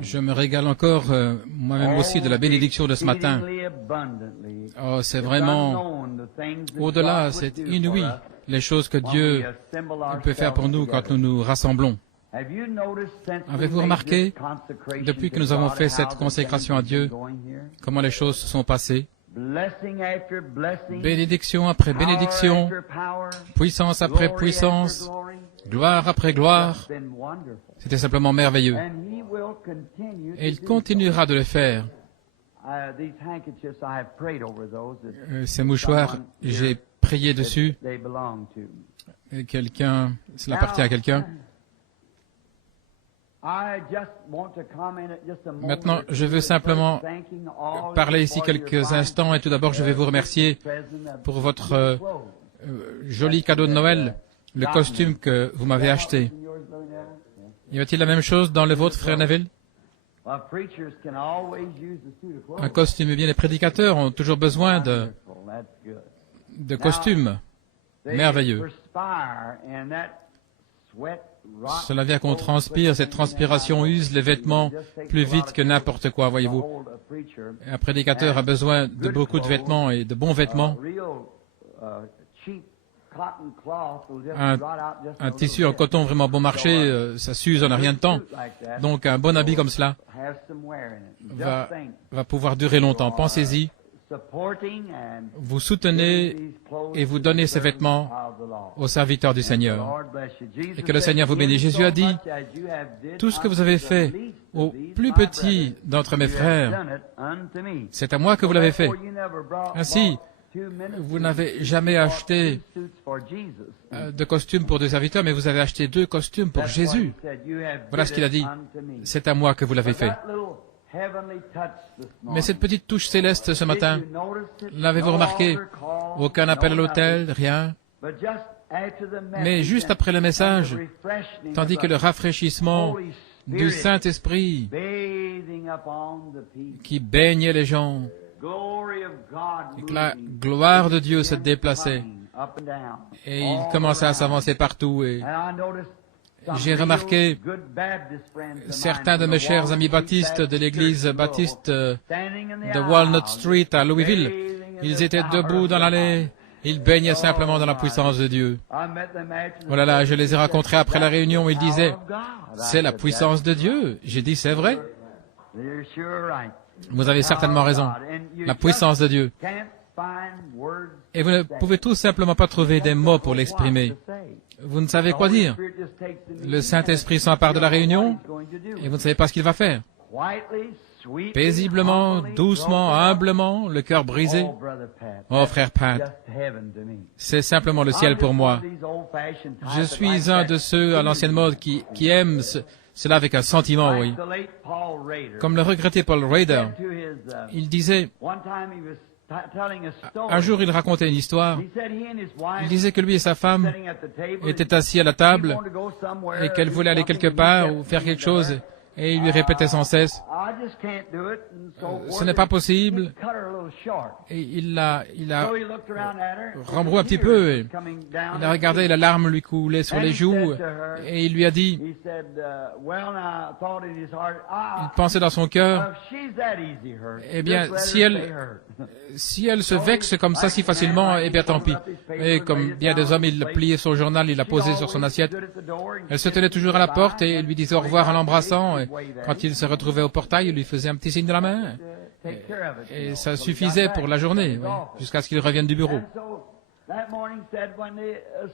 Je me régale encore moi-même aussi de la bénédiction de ce matin. Oh, c'est vraiment au-delà, c'est inouï, les choses que Dieu peut faire pour nous quand nous nous rassemblons. Avez-vous remarqué, depuis que nous avons fait cette consécration à Dieu, comment les choses se sont passées? Bénédiction après bénédiction, puissance après puissance, gloire après gloire. C'était simplement merveilleux. Et il continuera de le faire. Ces mouchoirs, j'ai prié dessus. Quelqu'un, cela appartient à quelqu'un. Maintenant, je veux simplement parler ici quelques instants et tout d'abord, je vais vous remercier pour votre joli cadeau de Noël, le costume que vous m'avez acheté. Y a-t-il la même chose dans le vôtre, frère Neville? Un costume, eh bien, les prédicateurs ont toujours besoin de costumes. Merveilleux. Cela vient qu'on transpire, cette transpiration use les vêtements plus vite que n'importe quoi, voyez-vous. Un prédicateur a besoin de beaucoup de vêtements et de bons vêtements. Un tissu en coton vraiment bon marché, ça s'use en un rien de temps. Donc un bon habit comme cela va pouvoir durer longtemps. Pensez-y. Vous soutenez et vous donnez ces vêtements aux serviteurs du Seigneur. Et que le Seigneur vous bénisse. Jésus a dit, tout ce que vous avez fait au plus petit d'entre mes frères, c'est à moi que vous l'avez fait. Ainsi, vous n'avez jamais acheté de costume pour deux serviteurs, mais vous avez acheté 2 costumes pour Jésus. Voilà ce qu'il a dit. C'est à moi que vous l'avez fait. Mais cette petite touche céleste ce matin, l'avez-vous remarqué? Aucun appel à l'autel, rien. Mais juste après le message, tandis que le rafraîchissement du Saint-Esprit qui baignait les gens, et que la gloire de Dieu se déplaçait, et il commençait à s'avancer partout, et j'ai remarqué certains de mes chers amis baptistes de l'église baptiste de Walnut Street à Louisville. Ils étaient debout dans l'allée. Ils baignaient simplement dans la puissance de Dieu. Oh là là, je les ai rencontrés après la réunion. Ils disaient, c'est la puissance de Dieu. J'ai dit, c'est vrai. Vous avez certainement raison. La puissance de Dieu. Et vous ne pouvez tout simplement pas trouver des mots pour l'exprimer. Vous ne savez quoi dire. Le Saint-Esprit s'empare de la réunion et vous ne savez pas ce qu'il va faire. Paisiblement, doucement, humblement, le cœur brisé. Oh, frère Pat, c'est simplement le ciel pour moi. Je suis un de ceux à l'ancienne mode qui aiment cela avec un sentiment, oui. Comme le regretté Paul Rader, il disait... Un jour, il racontait une histoire. Il disait que lui et sa femme étaient assis à la table et qu'elle voulait aller quelque part ou faire quelque chose. Et il lui répétait sans cesse, ce n'est pas possible. Et il l'a rembrou un petit peu. Et il a regardé, la larme lui coulait sur les joues. Et il lui a dit, il pensait dans son cœur, eh bien, si elle se vexe comme ça si facilement, eh bien tant pis. Et comme bien des hommes, il a plié son journal, il l'a posé sur son assiette. Elle se tenait toujours à la porte et il lui disait au revoir en l'embrassant. Quand il se retrouvait au portail, il lui faisait un petit signe de la main. Et ça suffisait pour la journée, oui, jusqu'à ce qu'il revienne du bureau.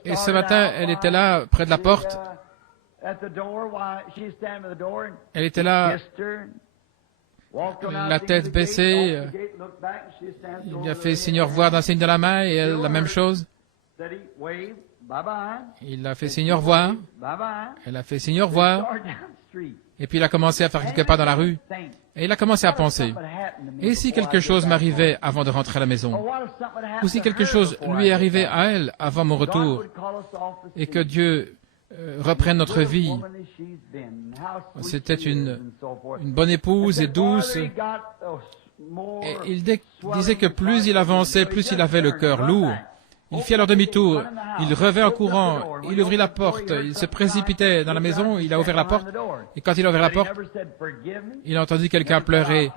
Et ce matin, elle était là, près de la porte. Elle était là, la tête baissée. Il lui a fait signe au revoir d'un signe de la main et elle, la même chose. Il a fait signe au revoir. Elle a fait signe au revoir. Et puis il a commencé à faire quelques pas dans la rue. Et il a commencé à penser. Et si quelque chose m'arrivait avant de rentrer à la maison? Ou si quelque chose lui arrivait à elle avant mon retour? Et que Dieu reprenne notre vie. C'était une bonne épouse et douce. Et il disait que plus il avançait, plus il avait le cœur lourd. Il fit alors demi-tour, il revint en courant, il ouvrit la porte, il se précipitait dans la maison, il a ouvert la porte, et quand il a ouvert la porte, il a entendu quelqu'un pleurer.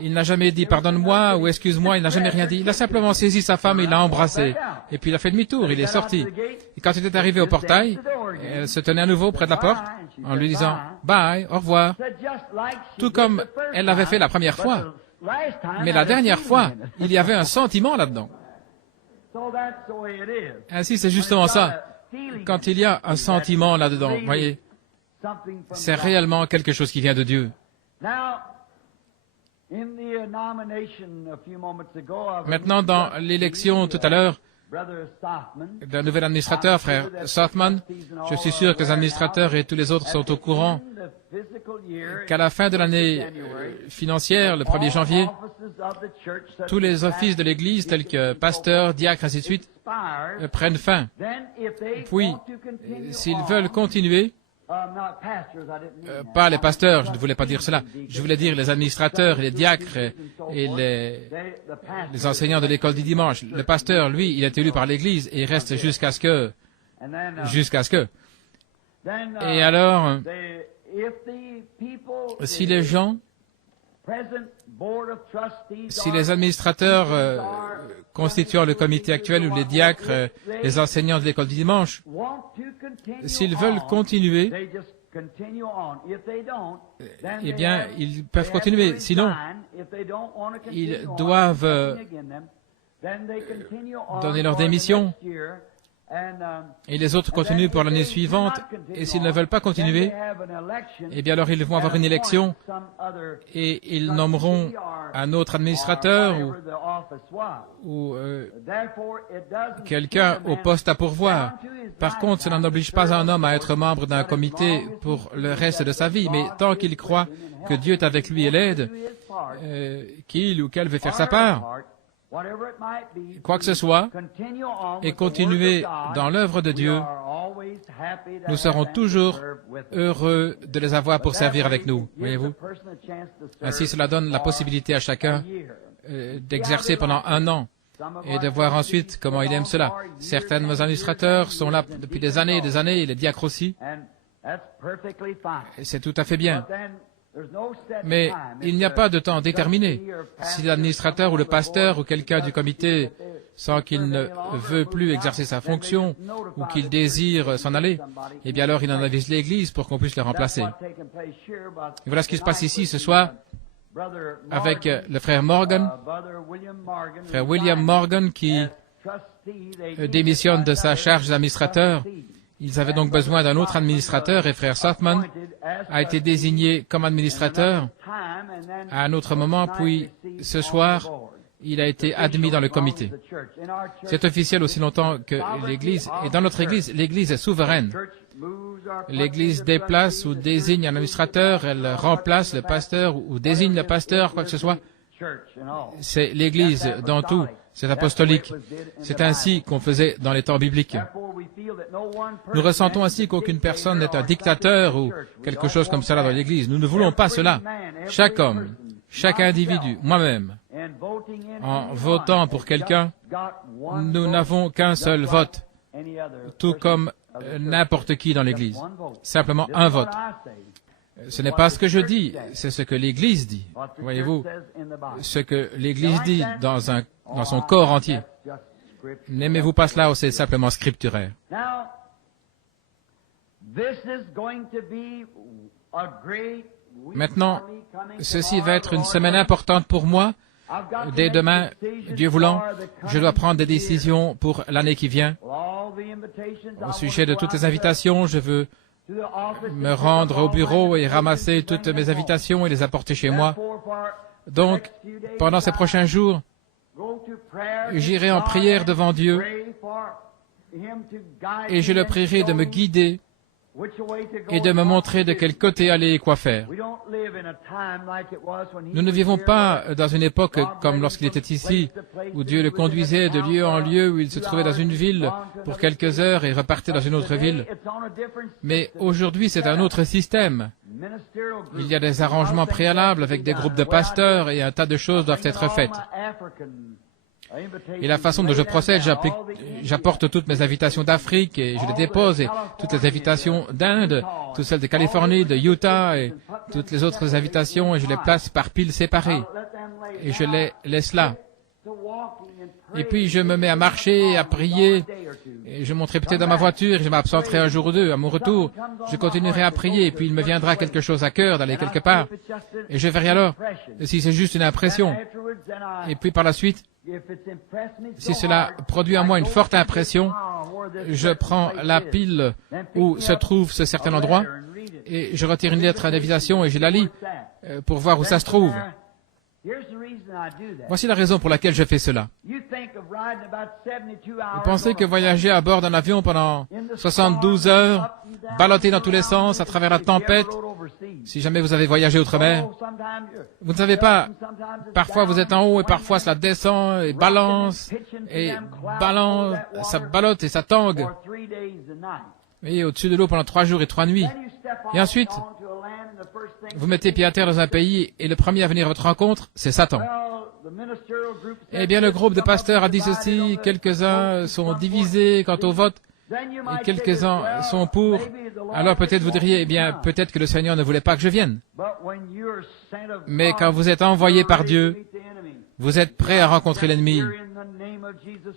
Il n'a jamais dit « pardonne-moi » ou « excuse-moi », il n'a jamais rien dit. Il a simplement saisi sa femme et il l'a embrassée. Et puis il a fait demi-tour, il est sorti. Et quand il est arrivé au portail, elle se tenait à nouveau près de la porte, en lui disant « bye, au revoir », tout comme elle l'avait fait la première fois. Mais la dernière fois, il y avait un sentiment là-dedans. Ainsi, c'est justement ça. Quand il y a un sentiment là-dedans, voyez, c'est réellement quelque chose qui vient de Dieu. Maintenant, dans l'élection tout à l'heure d'un nouvel administrateur, frère Sothman, je suis sûr que les administrateurs et tous les autres sont au courant qu'à la fin de l'année financière, le 1er janvier, tous les offices de l'Église, tels que pasteur, diacre, ainsi de suite, prennent fin. Puis, s'ils veulent continuer, pas les pasteurs, je ne voulais pas dire cela, je voulais dire les administrateurs, les diacres et les enseignants de l'école du dimanche. Le pasteur, lui, il est élu par l'Église et il reste jusqu'à ce que. Et alors, si les gens, si les administrateurs constituant le comité actuel ou les diacres, les enseignants de l'école du dimanche, s'ils veulent continuer, eh bien, ils peuvent continuer. Sinon, ils doivent donner leur démission. Et les autres continuent pour l'année suivante. Et s'ils ne veulent pas continuer, eh bien alors ils vont avoir une élection et ils nommeront un autre administrateur ou quelqu'un au poste à pourvoir. Par contre, cela n'oblige pas un homme à être membre d'un comité pour le reste de sa vie, mais tant qu'il croit que Dieu est avec lui et l'aide, qu'il ou qu'elle veut faire sa part, quoi que ce soit, et continuer dans l'œuvre de Dieu, nous serons toujours heureux de les avoir pour servir avec nous, voyez-vous. Ainsi, cela donne la possibilité à chacun d'exercer pendant 1 an et de voir ensuite comment il aime cela. Certains de nos administrateurs sont là depuis des années, et les diacres aussi, et c'est tout à fait bien. Mais il n'y a pas de temps déterminé. Si l'administrateur ou le pasteur ou quelqu'un du comité sent qu'il ne veut plus exercer sa fonction ou qu'il désire s'en aller, eh bien alors il en avise l'Église pour qu'on puisse le remplacer. Et voilà ce qui se passe ici ce soir avec le frère Morgan, frère William Morgan qui démissionne de sa charge d'administrateur. Ils avaient donc besoin d'un autre administrateur et frère Sothman a été désigné comme administrateur à un autre moment, puis ce soir, il a été admis dans le comité. C'est officiel aussi longtemps que l'Église, et dans notre Église, l'Église est souveraine. L'Église déplace ou désigne un administrateur, elle remplace le pasteur ou désigne le pasteur, quoi que ce soit. C'est l'Église dans tout. C'est apostolique. C'est ainsi qu'on faisait dans les temps bibliques. Nous ressentons ainsi qu'aucune personne n'est un dictateur ou quelque chose comme cela dans l'Église. Nous ne voulons pas cela. Chaque homme, chaque individu, moi-même, en votant pour quelqu'un, nous n'avons qu'un seul vote, tout comme n'importe qui dans l'Église. Simplement un vote. Ce n'est pas ce que je dis, c'est ce que l'Église dit. Voyez-vous, ce que l'Église dit dans son corps entier. N'aimez-vous pas cela ou c'est simplement scripturaire? Maintenant, ceci va être une semaine importante pour moi. Dès demain, Dieu voulant, je dois prendre des décisions pour l'année qui vient. Au sujet de toutes les invitations, je veux me rendre au bureau et ramasser toutes mes invitations et les apporter chez moi. Donc, pendant ces prochains jours, j'irai en prière devant Dieu et je le prierai de me guider et de me montrer de quel côté aller et quoi faire. Nous ne vivons pas dans une époque comme lorsqu'il était ici, où Dieu le conduisait de lieu en lieu, où il se trouvait dans une ville pour quelques heures et repartait dans une autre ville. Mais aujourd'hui, c'est un autre système. Il y a des arrangements préalables avec des groupes de pasteurs et un tas de choses doivent être faites. Et la façon dont je procède, j'apporte toutes mes invitations d'Afrique et je les dépose, et toutes les invitations d'Inde, toutes celles de Californie, de Utah et toutes les autres invitations, et je les place par piles séparées. Et je les laisse là. Et puis je me mets à marcher, à prier, et je monterai peut-être dans ma voiture, et je m'absenterai un jour ou deux. À mon retour, je continuerai à prier, et puis il me viendra quelque chose à cœur d'aller quelque part, et je verrai alors si c'est juste une impression. Et puis par la suite, si cela produit en moi une forte impression, je prends la pile où se trouve ce certain endroit, et je retire une lettre d'invitation et je la lis pour voir où ça se trouve. Voici la raison pour laquelle je fais cela. Vous pensez que voyager à bord d'un avion pendant 72 heures, balloter dans tous les sens à travers la tempête, si jamais vous avez voyagé outre-mer, vous ne savez pas, parfois vous êtes en haut et parfois cela descend et balance, ça ballotte et ça tangue. Et au-dessus de l'eau pendant 3 jours et 3 nuits. Et ensuite, vous mettez pied à terre dans un pays et le premier à venir à votre rencontre, c'est Satan. Eh bien, le groupe de pasteurs a dit ceci, quelques-uns sont divisés quant au vote et quelques-uns sont pour. Alors peut-être vous diriez, eh bien, peut-être que le Seigneur ne voulait pas que je vienne. Mais quand vous êtes envoyé par Dieu, vous êtes prêt à rencontrer l'ennemi.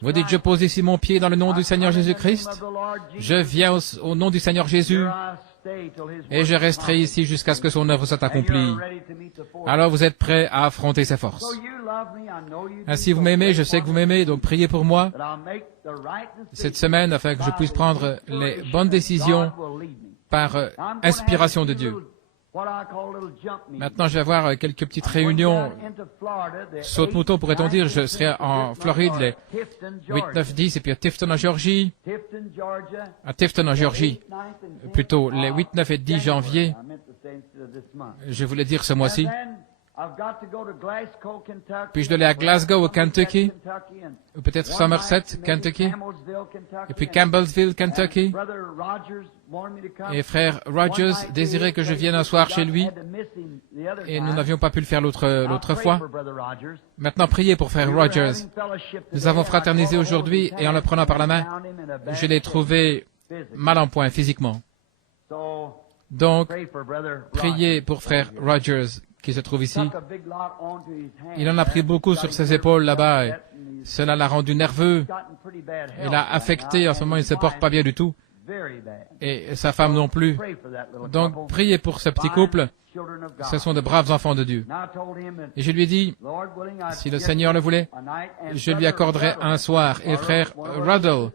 Vous dites, je pose ici mon pied dans le nom du Seigneur Jésus-Christ. Je viens au nom du Seigneur Jésus. Et je resterai ici jusqu'à ce que son œuvre soit accomplie. Alors vous êtes prêts à affronter ses forces. Ainsi vous m'aimez, je sais que vous m'aimez, donc priez pour moi cette semaine afin que je puisse prendre les bonnes décisions par inspiration de Dieu. Maintenant, je vais avoir quelques petites réunions. Saute-mouton, pourrait-on dire. Je serai en Floride les 8, 9, 10, et puis à Tifton, en Géorgie. À Tifton, en Géorgie. Plutôt les 8, 9 et 10 janvier. Je voulais dire ce mois-ci. Puis je dois aller à Glasgow, au Kentucky. Ou peut-être Somerset, Kentucky. Et puis Campbellsville, Kentucky. Et frère Rogers désirait que je vienne un soir chez lui. Et nous n'avions pas pu le faire l'autre fois. Maintenant, priez pour frère Rogers. Nous avons fraternisé aujourd'hui et en le prenant par la main, je l'ai trouvé mal en point physiquement. Donc, priez pour frère Rogers qui se trouve ici. Il en a pris beaucoup sur ses épaules là-bas et cela l'a rendu nerveux. Il l'a affecté. En ce moment, il ne se porte pas bien du tout. Et sa femme non plus. Donc, priez pour ce petit couple. Ce sont de braves enfants de Dieu. Et je lui ai dit, si le Seigneur le voulait, je lui accorderai un soir. Et frère Ruddle,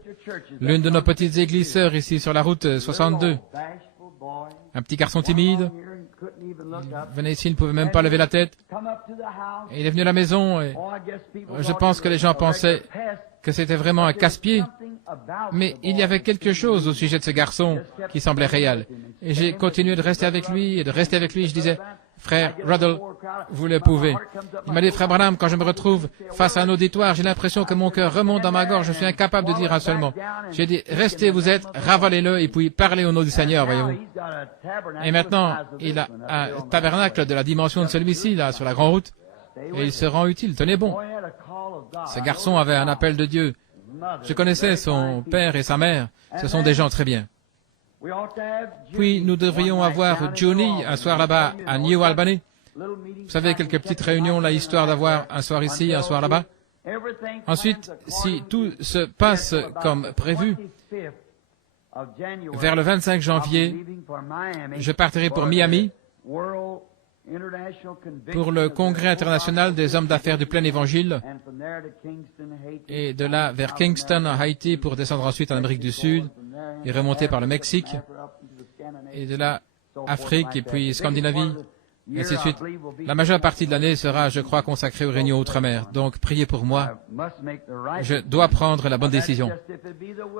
l'une de nos petites églises sœurs ici sur la route 62, un petit garçon timide, il venait ici, il ne pouvait même pas lever la tête. Et il est venu à la maison et je pense que les gens pensaient que c'était vraiment un casse-pied. Mais il y avait quelque chose au sujet de ce garçon qui semblait réel. Et j'ai continué de rester avec lui et de rester avec lui. Je disais, frère Ruddle, vous le pouvez. Il m'a dit, frère Branham, quand je me retrouve face à un auditoire, j'ai l'impression que mon cœur remonte dans ma gorge. Je suis incapable de dire un seul mot. J'ai dit, restez où vous êtes, ravalez-le et puis parlez au nom du Seigneur, voyez-vous. Et maintenant, il a un tabernacle de la dimension de celui-ci, là, sur la grande route. Et il se rend utile. Tenez bon. Ce garçon avait un appel de Dieu. Je connaissais son père et sa mère. Ce sont des gens très bien. Puis nous devrions avoir Juni un soir là-bas à New Albany. Vous savez, quelques petites réunions là, histoire d'avoir un soir ici, un soir là-bas. Ensuite, si tout se passe comme prévu, vers le 25 janvier, je partirai pour Miami pour le Congrès international des hommes d'affaires du plein évangile et de là vers Kingston, en Haïti, pour descendre ensuite en Amérique du Sud et remonter par le Mexique et de là Afrique et puis Scandinavie, et ainsi de suite. La majeure partie de l'année sera, je crois, consacrée aux réunions outre-mer. Donc, priez pour moi. Je dois prendre la bonne décision.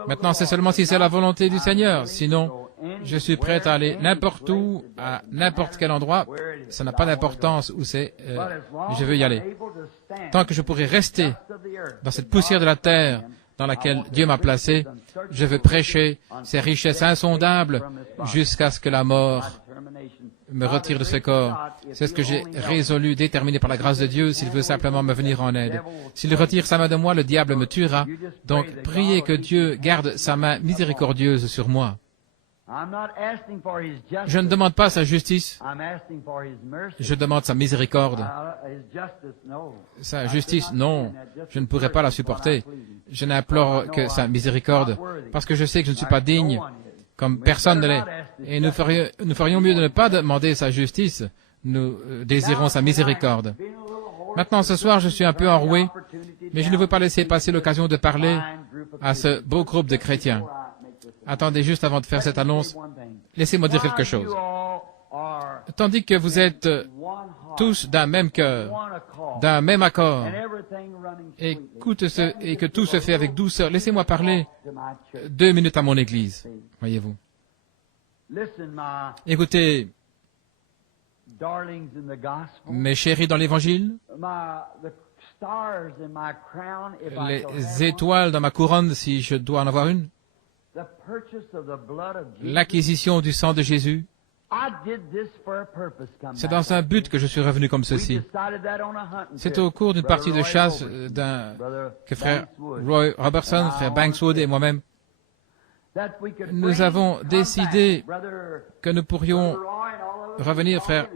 Maintenant, c'est seulement si c'est la volonté du Seigneur. Sinon, je suis prêt à aller n'importe où, à n'importe quel endroit. Ça n'a pas d'importance où c'est. Je veux y aller. Tant que je pourrai rester dans cette poussière de la terre dans laquelle Dieu m'a placé, je veux prêcher ces richesses insondables jusqu'à ce que la mort me retire de ce corps. C'est ce que j'ai résolu, déterminé par la grâce de Dieu, s'il veut simplement me venir en aide. S'il retire sa main de moi, le diable me tuera. Donc, priez que Dieu garde sa main miséricordieuse sur moi. Je ne demande pas sa justice, je demande sa miséricorde. Sa justice, non, je ne pourrais pas la supporter. Je n'implore que sa miséricorde, parce que je sais que je ne suis pas digne, comme personne ne l'est. Et nous ferions mieux de ne pas demander sa justice, nous désirons sa miséricorde. Maintenant, ce soir, je suis un peu enroué, mais je ne veux pas laisser passer l'occasion de parler à ce beau groupe de chrétiens. Attendez juste avant de faire cette annonce, laissez-moi dire quelque chose. Tandis que vous êtes tous d'un même cœur, d'un même accord, et que tout se fait avec douceur, laissez-moi parler 2 minutes à mon Église, voyez-vous. Écoutez, mes chéris dans l'Évangile, les étoiles dans ma couronne, si je dois en avoir une, l'acquisition du sang de Jésus, c'est dans un but que je suis revenu comme ceci. C'est au cours d'une partie de chasse que frère Roy Robertson, frère Bankswood et moi-même, nous avons décidé que nous pourrions revenir, frère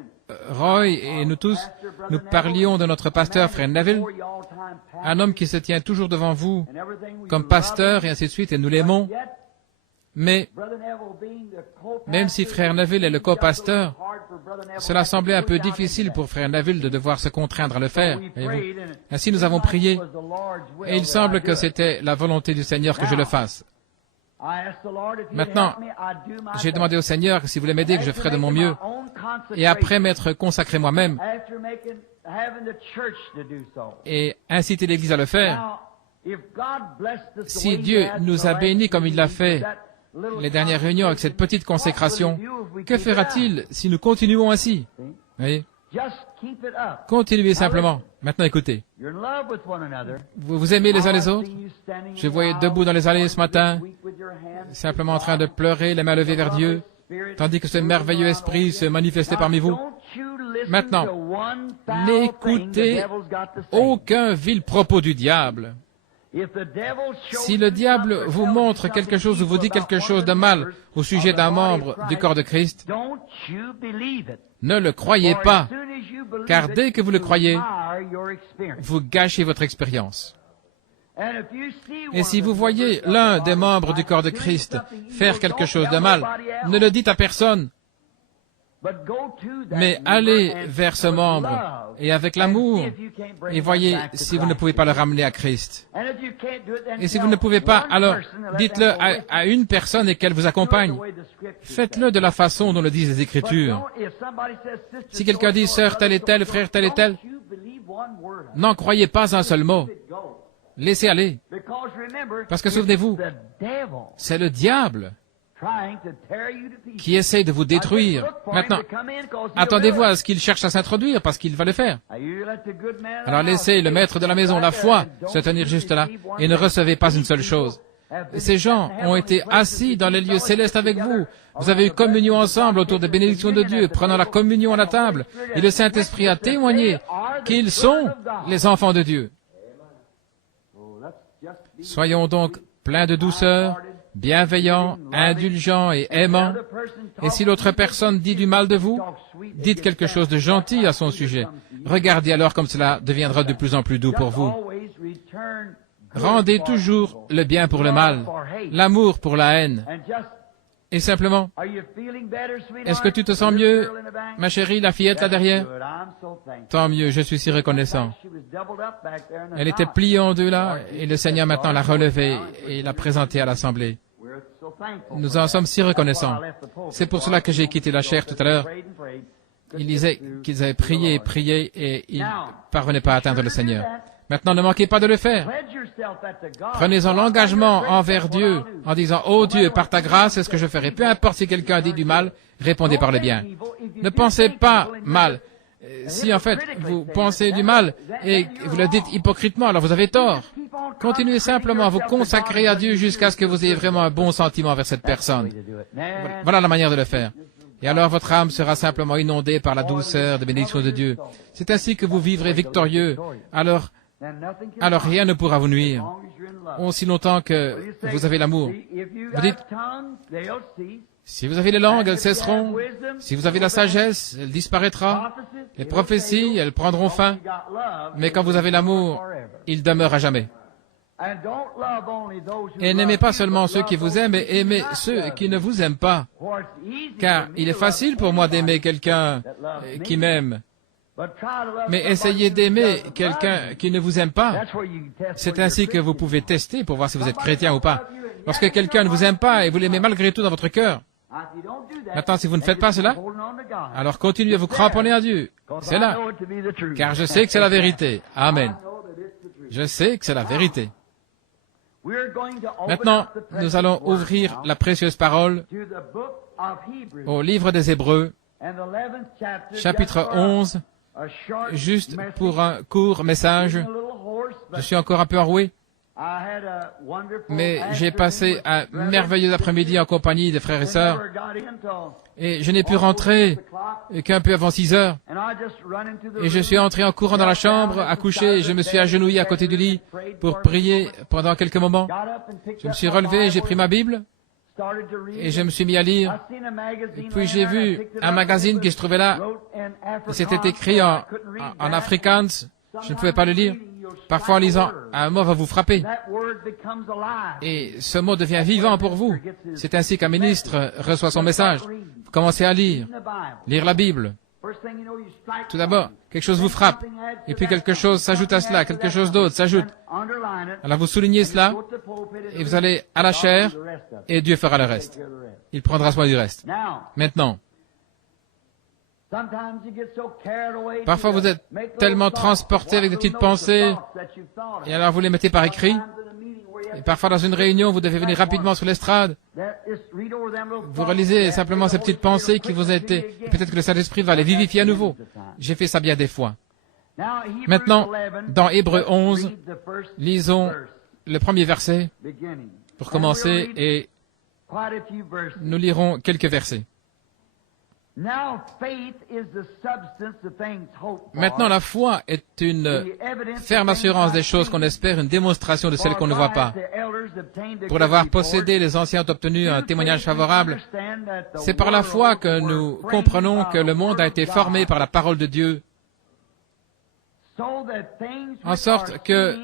Roy et nous tous, nous parlions de notre pasteur, frère Neville, un homme qui se tient toujours devant vous comme pasteur et ainsi de suite, et nous l'aimons. Mais, même si frère Neville est le co-pasteur, cela semblait un peu difficile pour frère Neville de devoir se contraindre à le faire. Voyez-vous. Ainsi nous avons prié, et il semble que c'était la volonté du Seigneur que je le fasse. Maintenant, j'ai demandé au Seigneur que s'il voulait m'aider, que je ferais de mon mieux, et après m'être consacré moi-même, et inciter l'Église à le faire. Si Dieu nous a bénis comme il l'a fait, les dernières réunions avec cette petite consécration, que fera-t-il si nous continuons ainsi? Voyez? Continuez simplement. Maintenant, écoutez. Vous vous aimez les uns les autres? Je voyais debout dans les allées ce matin, simplement en train de pleurer, les mains levées vers Dieu, tandis que ce merveilleux esprit se manifestait parmi vous. Maintenant, n'écoutez aucun vil propos du diable. Si le diable vous montre quelque chose ou vous dit quelque chose de mal au sujet d'un membre du corps de Christ, ne le croyez pas, car dès que vous le croyez, vous gâchez votre expérience. Et si vous voyez l'un des membres du corps de Christ faire quelque chose de mal, ne le dites à personne, mais allez vers ce membre et avec l'amour, et voyez si vous ne pouvez pas le ramener à Christ. Et si vous ne pouvez pas, alors dites-le à une personne et qu'elle vous accompagne. Faites-le de la façon dont le disent les Écritures. Si quelqu'un dit sœur telle et telle, frère tel et tel, n'en croyez pas un seul mot. Laissez aller. Parce que souvenez-vous, c'est le diable qui essaie de vous détruire. Maintenant, attendez-vous à ce qu'il cherche à s'introduire, parce qu'il va le faire. Alors laissez le maître de la maison, la foi, se tenir juste là, et ne recevez pas une seule chose. Ces gens ont été assis dans les lieux célestes avec vous. Vous avez eu communion ensemble autour des bénédictions de Dieu, prenant la communion à la table, et le Saint-Esprit a témoigné qu'ils sont les enfants de Dieu. Soyons donc pleins de douceur, bienveillants, indulgents et aimants. Et si l'autre personne dit du mal de vous, dites quelque chose de gentil à son sujet. Regardez alors comme cela deviendra de plus en plus doux pour vous. Rendez toujours le bien pour le mal, l'amour pour la haine. Et simplement, est-ce que tu te sens mieux, ma chérie, la fillette là derrière? Tant mieux, je suis si reconnaissant. Elle était pliée en deux là, et le Seigneur maintenant l'a relevée et l'a présentée à l'Assemblée. Nous en sommes si reconnaissants. C'est pour cela que j'ai quitté la chaire tout à l'heure. Ils disaient qu'ils avaient prié et prié et ils ne parvenaient pas à atteindre le Seigneur. Maintenant, ne manquez pas de le faire. Prenez-en l'engagement envers Dieu en disant « Oh Dieu, par ta grâce, c'est ce que je ferai. Peu importe si quelqu'un dit du mal, répondez par le bien. » Ne pensez pas mal. Si en fait vous pensez du mal et vous le dites hypocritement, alors vous avez tort. Continuez simplement à vous consacrer à Dieu jusqu'à ce que vous ayez vraiment un bon sentiment envers cette personne. Voilà la manière de le faire. Et alors votre âme sera simplement inondée par la douceur des bénédictions de Dieu. C'est ainsi que vous vivrez victorieux. Alors rien ne pourra vous nuire, aussi longtemps que vous avez l'amour. Vous dites, si vous avez les langues, elles cesseront. Si vous avez la sagesse, elle disparaîtra. Les prophéties, elles prendront fin. Mais quand vous avez l'amour, il demeure à jamais. Et n'aimez pas seulement ceux qui vous aiment, mais aimez ceux qui ne vous aiment pas. Car il est facile pour moi d'aimer quelqu'un qui m'aime. Mais essayez d'aimer quelqu'un qui ne vous aime pas. C'est ainsi que vous pouvez tester pour voir si vous êtes chrétien ou pas. Lorsque quelqu'un ne vous aime pas et vous l'aimez malgré tout dans votre cœur. Maintenant, si vous ne faites pas cela, alors continuez à vous cramponner à Dieu. C'est là. Car je sais que c'est la vérité. Amen. Je sais que c'est la vérité. Maintenant, nous allons ouvrir la précieuse parole au livre des Hébreux, chapitre 11, juste pour un court message. Je suis encore un peu enroué, mais j'ai passé un merveilleux après-midi en compagnie des frères et sœurs, et je n'ai pu rentrer qu'un peu avant 6 heures. Et je suis entré en courant dans la chambre, à coucher, et je me suis agenouillé à côté du lit pour prier pendant quelques moments. Je me suis relevé, j'ai pris ma Bible, et je me suis mis à lire. Et puis j'ai vu un magazine qui se trouvait là. C'était écrit en Afrikaans. Je ne pouvais pas le lire. Parfois en lisant, un mot va vous frapper. Et ce mot devient vivant pour vous. C'est ainsi qu'un ministre reçoit son message. Vous commencez à lire la Bible. Tout d'abord, quelque chose vous frappe. Et puis quelque chose s'ajoute à cela, quelque chose d'autre s'ajoute. Alors vous soulignez cela, et vous allez à la chair, et Dieu fera le reste. Il prendra soin du reste. Maintenant, parfois vous êtes tellement transporté avec des petites pensées, et alors vous les mettez par écrit. Et parfois dans une réunion, vous devez venir rapidement sur l'estrade. Vous relisez simplement ces petites pensées qui vous ont été... Et peut-être que le Saint-Esprit va les vivifier à nouveau. J'ai fait ça bien des fois. Maintenant, dans Hébreux 11, lisons le premier verset pour commencer, et nous lirons quelques versets. Maintenant, la foi est une ferme assurance des choses qu'on espère, une démonstration de celles qu'on ne voit pas. Pour l'avoir possédé, les anciens ont obtenu un témoignage favorable. C'est par la foi que nous comprenons que le monde a été formé par la parole de Dieu, en sorte que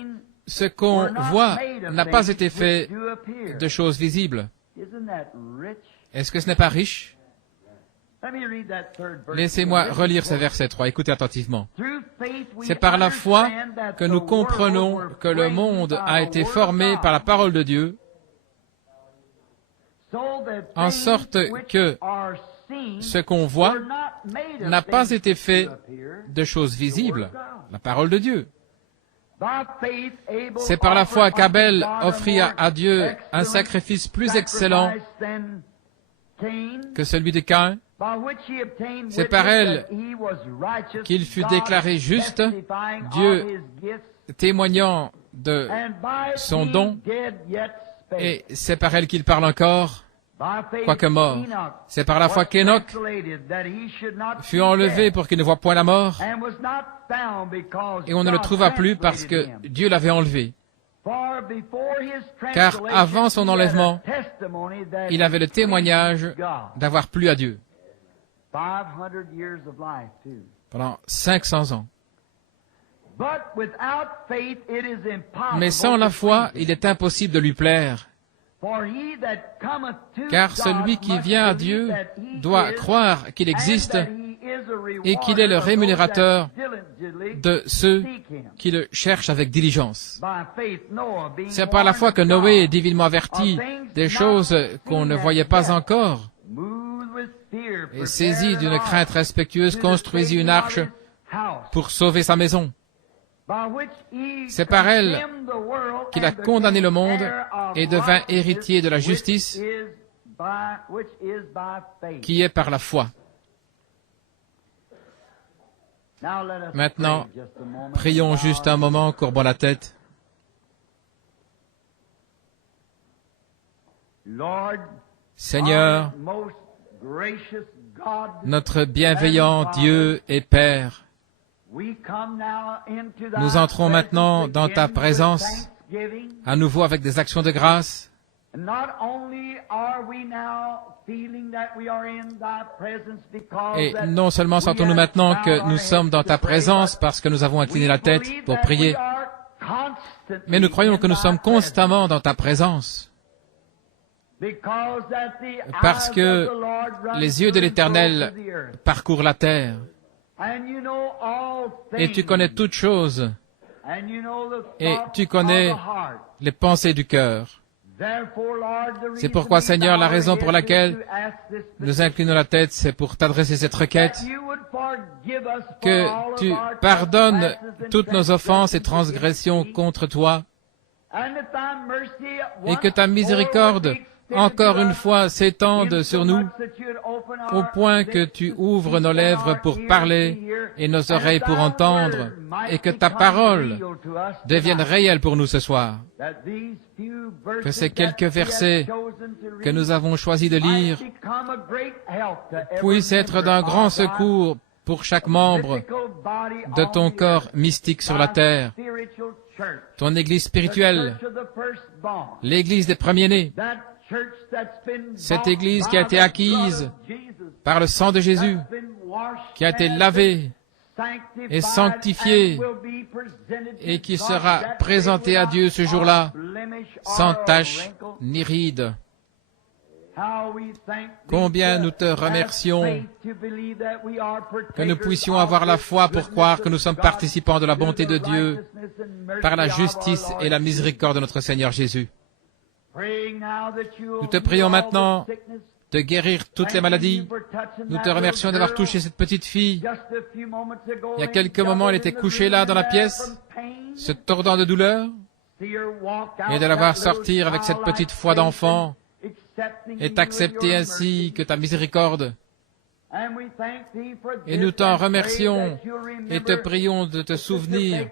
ce qu'on voit n'a pas été fait de choses visibles. Est-ce que ce n'est pas riche? Laissez-moi relire ce verset 3. Écoutez attentivement. C'est par la foi que nous comprenons que le monde a été formé par la parole de Dieu, en sorte que ce qu'on voit n'a pas été fait de choses visibles, la parole de Dieu. C'est par la foi qu'Abel offrit à Dieu un sacrifice plus excellent que celui de Caïn. C'est par elle qu'il fut déclaré juste, Dieu témoignant de son don, et c'est par elle qu'il parle encore, quoique mort. C'est par la foi qu'Enoch fut enlevé pour qu'il ne voie point la mort, et on ne le trouva plus parce que Dieu l'avait enlevé. Car avant son enlèvement, il avait le témoignage d'avoir plu à Dieu. Pendant 500 ans. Mais sans la foi, il est impossible de lui plaire. Car celui qui vient à Dieu doit croire qu'il existe et qu'il est le rémunérateur de ceux qui le cherchent avec diligence. C'est par la foi que Noé est divinement averti des choses qu'on ne voyait pas encore, et saisi d'une crainte respectueuse, construisit une arche pour sauver sa maison. C'est par elle qu'il a condamné le monde et devint héritier de la justice qui est par la foi. Maintenant, prions juste un moment, courbons la tête. Seigneur, notre bienveillant Dieu et Père, nous entrons maintenant dans ta présence, à nouveau avec des actions de grâce. Et non seulement sentons-nous maintenant que nous sommes dans ta présence parce que nous avons incliné la tête pour prier, mais nous croyons que nous sommes constamment dans ta présence. Parce que les yeux de l'Éternel parcourent la terre, et tu connais toutes choses, et tu connais les pensées du cœur. C'est pourquoi, Seigneur, la raison pour laquelle nous inclinons la tête, c'est pour t'adresser cette requête, que tu pardonnes toutes nos offenses et transgressions contre toi, et que ta miséricorde, encore une fois, s'étende sur nous, au point que tu ouvres nos lèvres pour parler et nos oreilles pour entendre, et que ta parole devienne réelle pour nous ce soir. Que ces quelques versets que nous avons choisi de lire puissent être d'un grand secours pour chaque membre de ton corps mystique sur la terre, ton Église spirituelle, l'Église des premiers-nés, cette Église qui a été acquise par le sang de Jésus, qui a été lavée et sanctifiée et qui sera présentée à Dieu ce jour-là, sans tache ni ride. Combien nous te remercions que nous puissions avoir la foi pour croire que nous sommes participants de la bonté de Dieu par la justice et la miséricorde de notre Seigneur Jésus. Nous te prions maintenant de guérir toutes les maladies. Nous te remercions d'avoir touché cette petite fille. Il y a quelques moments, elle était couchée là dans la pièce, se tordant de douleur, et de la voir sortir avec cette petite foi d'enfant et t'accepter ainsi que ta miséricorde. Et nous t'en remercions et te prions de te souvenir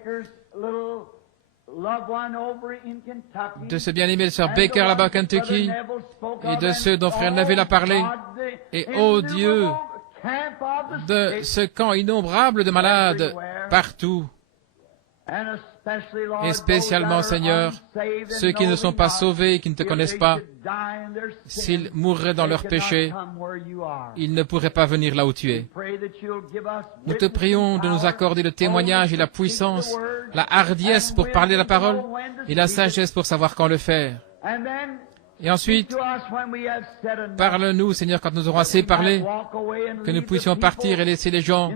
de ce bien-aimé de Sœur Baker là-bas au Kentucky et de ceux dont Frère Neville a parlé. Et ô Dieu, de ce camp innombrable de malades partout. Et spécialement, Seigneur, ceux qui ne sont pas sauvés, qui ne te connaissent pas, s'ils mourraient dans leurs péchés, ils ne pourraient pas venir là où tu es. Nous te prions de nous accorder le témoignage et la puissance, la hardiesse pour parler la parole et la sagesse pour savoir quand le faire. Et ensuite, parle-nous, Seigneur, quand nous aurons assez parlé, que nous puissions partir et laisser les gens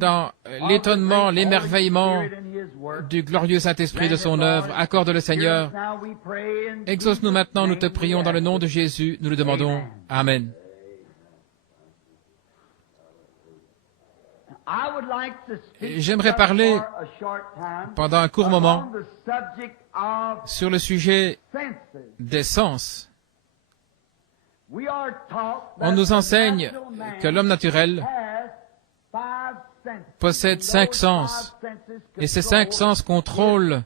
dans l'étonnement, l'émerveillement du glorieux Saint-Esprit de son œuvre. Accorde-le, Seigneur. Exauce-nous maintenant, nous te prions dans le nom de Jésus, nous le demandons. Amen. J'aimerais parler pendant un court moment sur le sujet des sens. On nous enseigne que l'homme naturel possède 5 sens, et ces 5 sens contrôlent.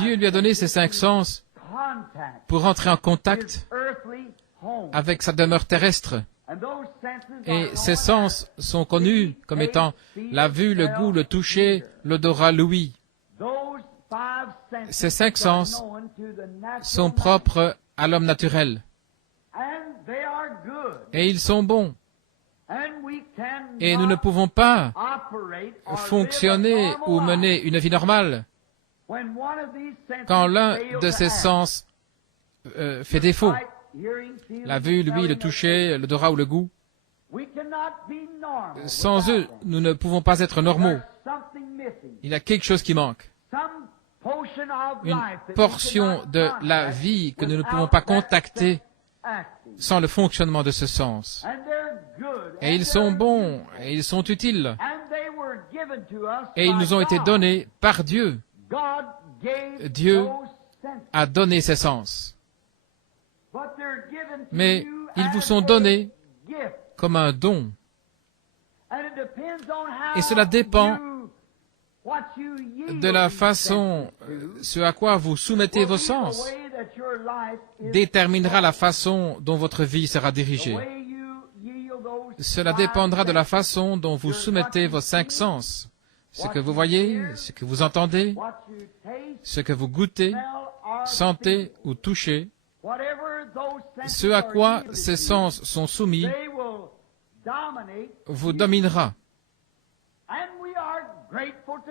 Dieu lui a donné ces 5 sens pour entrer en contact avec sa demeure terrestre. Et ces sens sont connus comme étant la vue, le goût, le toucher, l'odorat, l'ouïe. Ces 5 sens sont propres à l'homme naturel. Et ils sont bons. Et nous ne pouvons pas fonctionner ou mener une vie normale quand l'un de ces sens fait défaut. La vue, l'ouïe, le toucher, l'odorat ou le goût. Sans eux, nous ne pouvons pas être normaux. Il y a quelque chose qui manque. Une portion de la vie que nous ne pouvons pas contacter sans le fonctionnement de ce sens. Et ils sont bons, et ils sont utiles. Et ils nous ont été donnés par Dieu. Dieu a donné ces sens. Mais ils vous sont donnés comme un don. Et cela dépend de la façon ce à quoi vous soumettez vos sens, déterminera la façon dont votre vie sera dirigée. Cela dépendra de la façon dont vous soumettez vos 5 sens. Ce que vous voyez, ce que vous entendez, ce que vous goûtez, sentez ou touchez, ce à quoi ces sens sont soumis, vous dominera.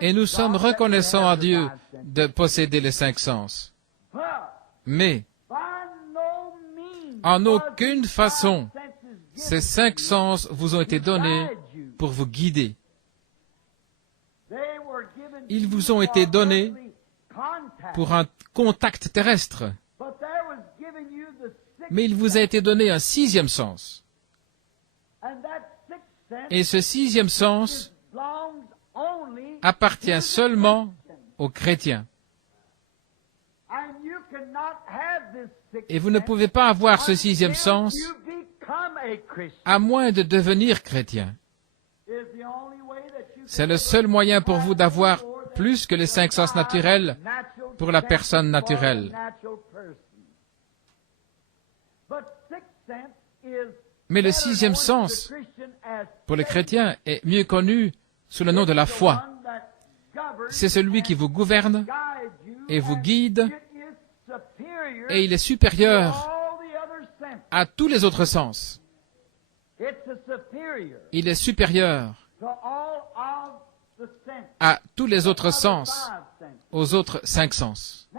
Et nous sommes reconnaissants à Dieu de posséder les 5 sens. Mais, en aucune façon, ces 5 sens vous ont été donnés pour vous guider. Ils vous ont été donnés pour un contact terrestre. Mais il vous a été donné un 6e sens. Et ce 6e sens appartient seulement aux chrétiens. Et vous ne pouvez pas avoir ce 6e sens à moins de devenir chrétien. C'est le seul moyen pour vous d'avoir plus que les 5 sens naturels pour la personne naturelle. Mais le 6e sens pour les chrétiens est mieux connu sous le nom de la foi. C'est celui qui vous gouverne et vous guide, et il est supérieur à tous les autres sens. Il est supérieur à tous les autres sens, aux autres 5 sens.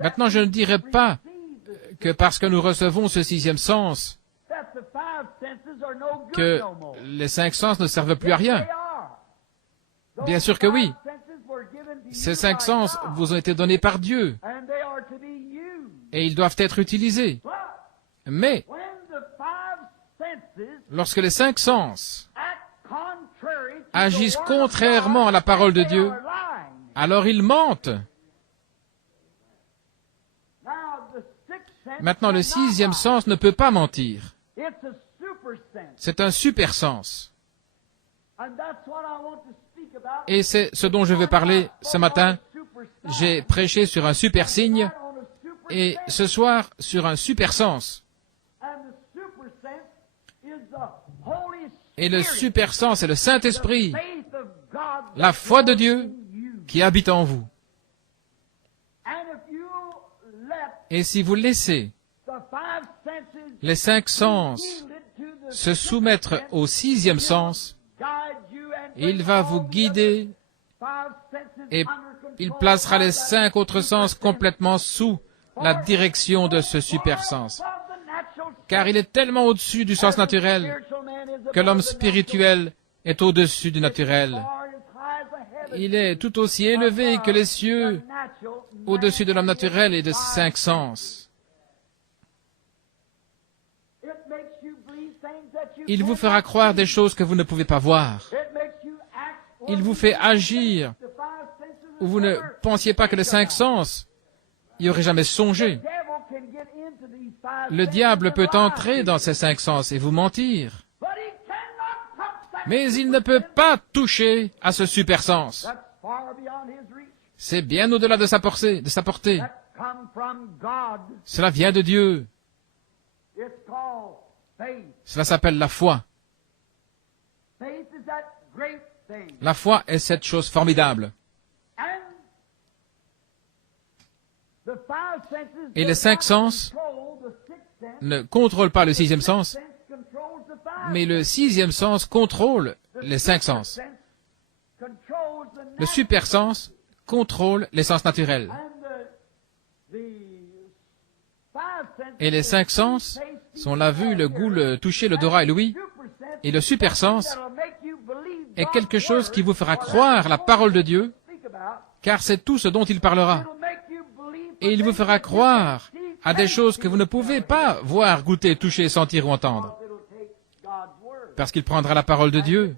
Maintenant, je ne dirais pas que parce que nous recevons ce 6e sens, que les 5 sens ne servent plus à rien. Bien sûr que oui. Ces 5 sens vous ont été donnés par Dieu, et ils doivent être utilisés. Mais, lorsque les 5 sens agissent contrairement à la parole de Dieu, alors ils mentent. Maintenant, le 6e sens ne peut pas mentir. C'est un super sens. Et c'est ce dont je veux parler ce matin. J'ai prêché sur un super signe, et ce soir sur un super sens. Et le super sens est le Saint-Esprit, la foi de Dieu qui habite en vous. Et si vous laissez les 5 sens se soumettre au 6e sens, il va vous guider et il placera les 5 autres sens complètement sous la direction de ce super sens. Car il est tellement au-dessus du sens naturel que l'homme spirituel est au-dessus du naturel. Il est tout aussi élevé que les cieux au-dessus de l'homme naturel et de 5 sens. Il vous fera croire des choses que vous ne pouvez pas voir. Il vous fait agir où vous ne pensiez pas que les 5 sens y auraient jamais songé. Le diable peut entrer dans ces 5 sens et vous mentir. Mais il ne peut pas toucher à ce super sens. C'est bien au-delà de sa portée. Cela vient de Dieu. Cela s'appelle la foi. La foi est cette chose formidable. Et les 5 sens ne contrôlent pas le 6e sens, mais le 6e sens contrôle les 5 sens. Le super sens contrôle les sens naturels. Et les 5 sens sont la vue, le goût, le toucher, l'odorat et l'ouïe. Et le super sens est quelque chose qui vous fera croire la parole de Dieu, car c'est tout ce dont il parlera. Et il vous fera croire à des choses que vous ne pouvez pas voir, goûter, toucher, sentir ou entendre. Parce qu'il prendra la parole de Dieu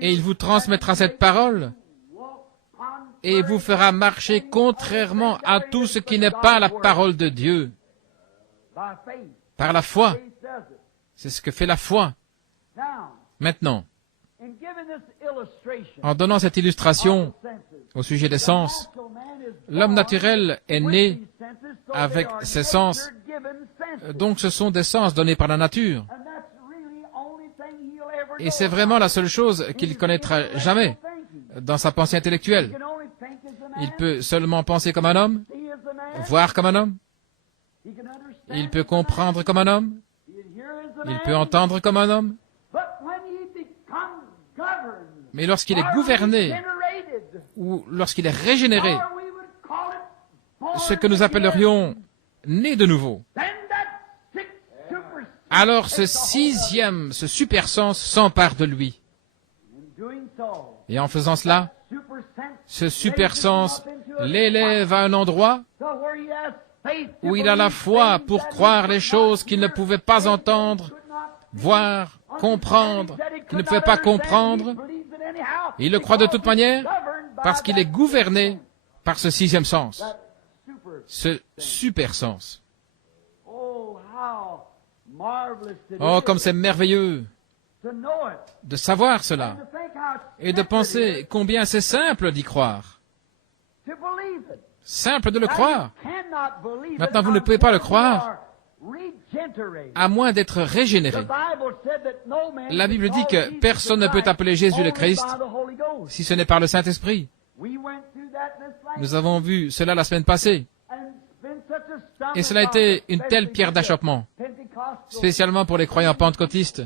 et il vous transmettra cette parole et vous fera marcher contrairement à tout ce qui n'est pas la parole de Dieu. Par la foi. C'est ce que fait la foi. Maintenant, en donnant cette illustration au sujet des sens. L'homme naturel est né avec ses sens, donc ce sont des sens donnés par la nature. Et c'est vraiment la seule chose qu'il connaîtra jamais dans sa pensée intellectuelle. Il peut seulement penser comme un homme, voir comme un homme, il peut comprendre comme un homme, il peut entendre comme un homme, mais lorsqu'il est gouverné ou lorsqu'il est régénéré, ce que nous appellerions né de nouveau, alors ce sixième, ce super sens s'empare de lui. Et en faisant cela, ce super sens l'élève à un endroit où il a la foi pour croire les choses qu'il ne pouvait pas entendre, voir, comprendre, qu'il ne pouvait pas comprendre. Il le croit de toute manière parce qu'il est gouverné par ce sixième sens, ce super sens. Oh, comme c'est merveilleux de savoir cela et de penser combien c'est simple d'y croire. Simple de le croire. Maintenant, vous ne pouvez pas le croire à moins d'être régénéré. La Bible dit que personne ne peut appeler Jésus le Christ si ce n'est par le Saint-Esprit. Nous avons vu cela la semaine passée. Et cela a été une telle pierre d'achoppement, spécialement pour les croyants pentecôtistes.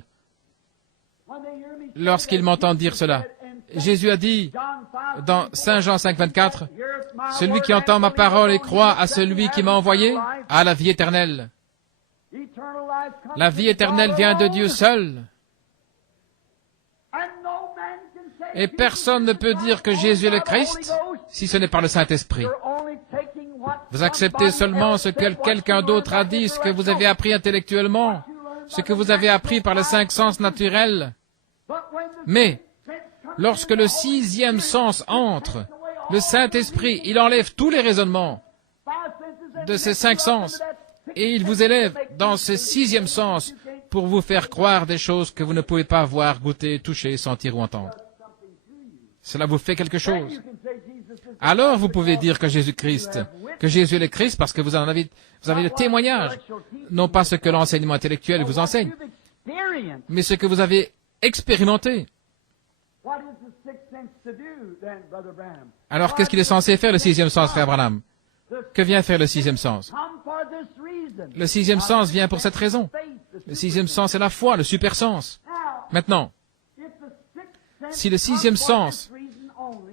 Lorsqu'ils m'entendent dire cela, Jésus a dit dans Saint Jean 5, 24, « Celui qui entend ma parole et croit à celui qui m'a envoyé a la vie éternelle. » La vie éternelle vient de Dieu seul. Et personne ne peut dire que Jésus est le Christ si ce n'est par le Saint-Esprit. Vous acceptez seulement ce que quelqu'un d'autre a dit, ce que vous avez appris intellectuellement, ce que vous avez appris par les 5 sens naturels. Mais, lorsque le sixième sens entre, le Saint-Esprit, il enlève tous les raisonnements de ces 5 sens et il vous élève dans ce sixième sens pour vous faire croire des choses que vous ne pouvez pas voir, goûter, toucher, sentir ou entendre. Cela vous fait quelque chose. Alors vous pouvez dire que Jésus-Christ, que Jésus est le Christ parce que vous avez le témoignage, non pas ce que l'enseignement intellectuel vous enseigne, mais ce que vous avez expérimenté. Alors qu'est-ce qu'il est censé faire le sixième sens, frère Branham? Que vient faire le sixième sens? Le sixième sens vient pour cette raison. Le sixième sens est la foi, le super sens. Maintenant, si le sixième sens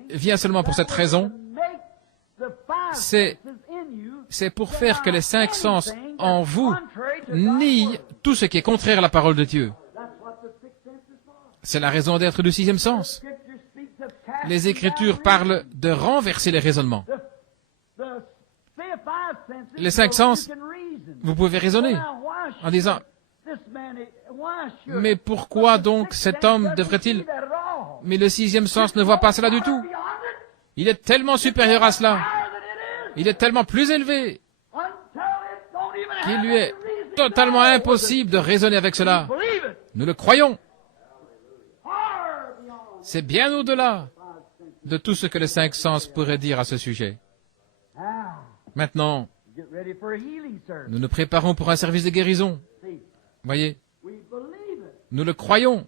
vient seulement pour cette raison, c'est pour faire que les 5 sens en vous nient tout ce qui est contraire à la parole de Dieu. C'est la raison d'être du sixième sens. Les Écritures parlent de renverser les raisonnements. Les 5 sens, vous pouvez raisonner en disant, mais pourquoi donc cet homme devrait-il... Mais le sixième sens ne voit pas cela du tout. Il est tellement supérieur à cela. Il est tellement plus élevé qu'il lui est totalement impossible de raisonner avec cela. Nous le croyons. C'est bien au-delà de tout ce que les 5 sens pourraient dire à ce sujet. Maintenant, nous nous préparons pour un service de guérison. Voyez, nous le croyons.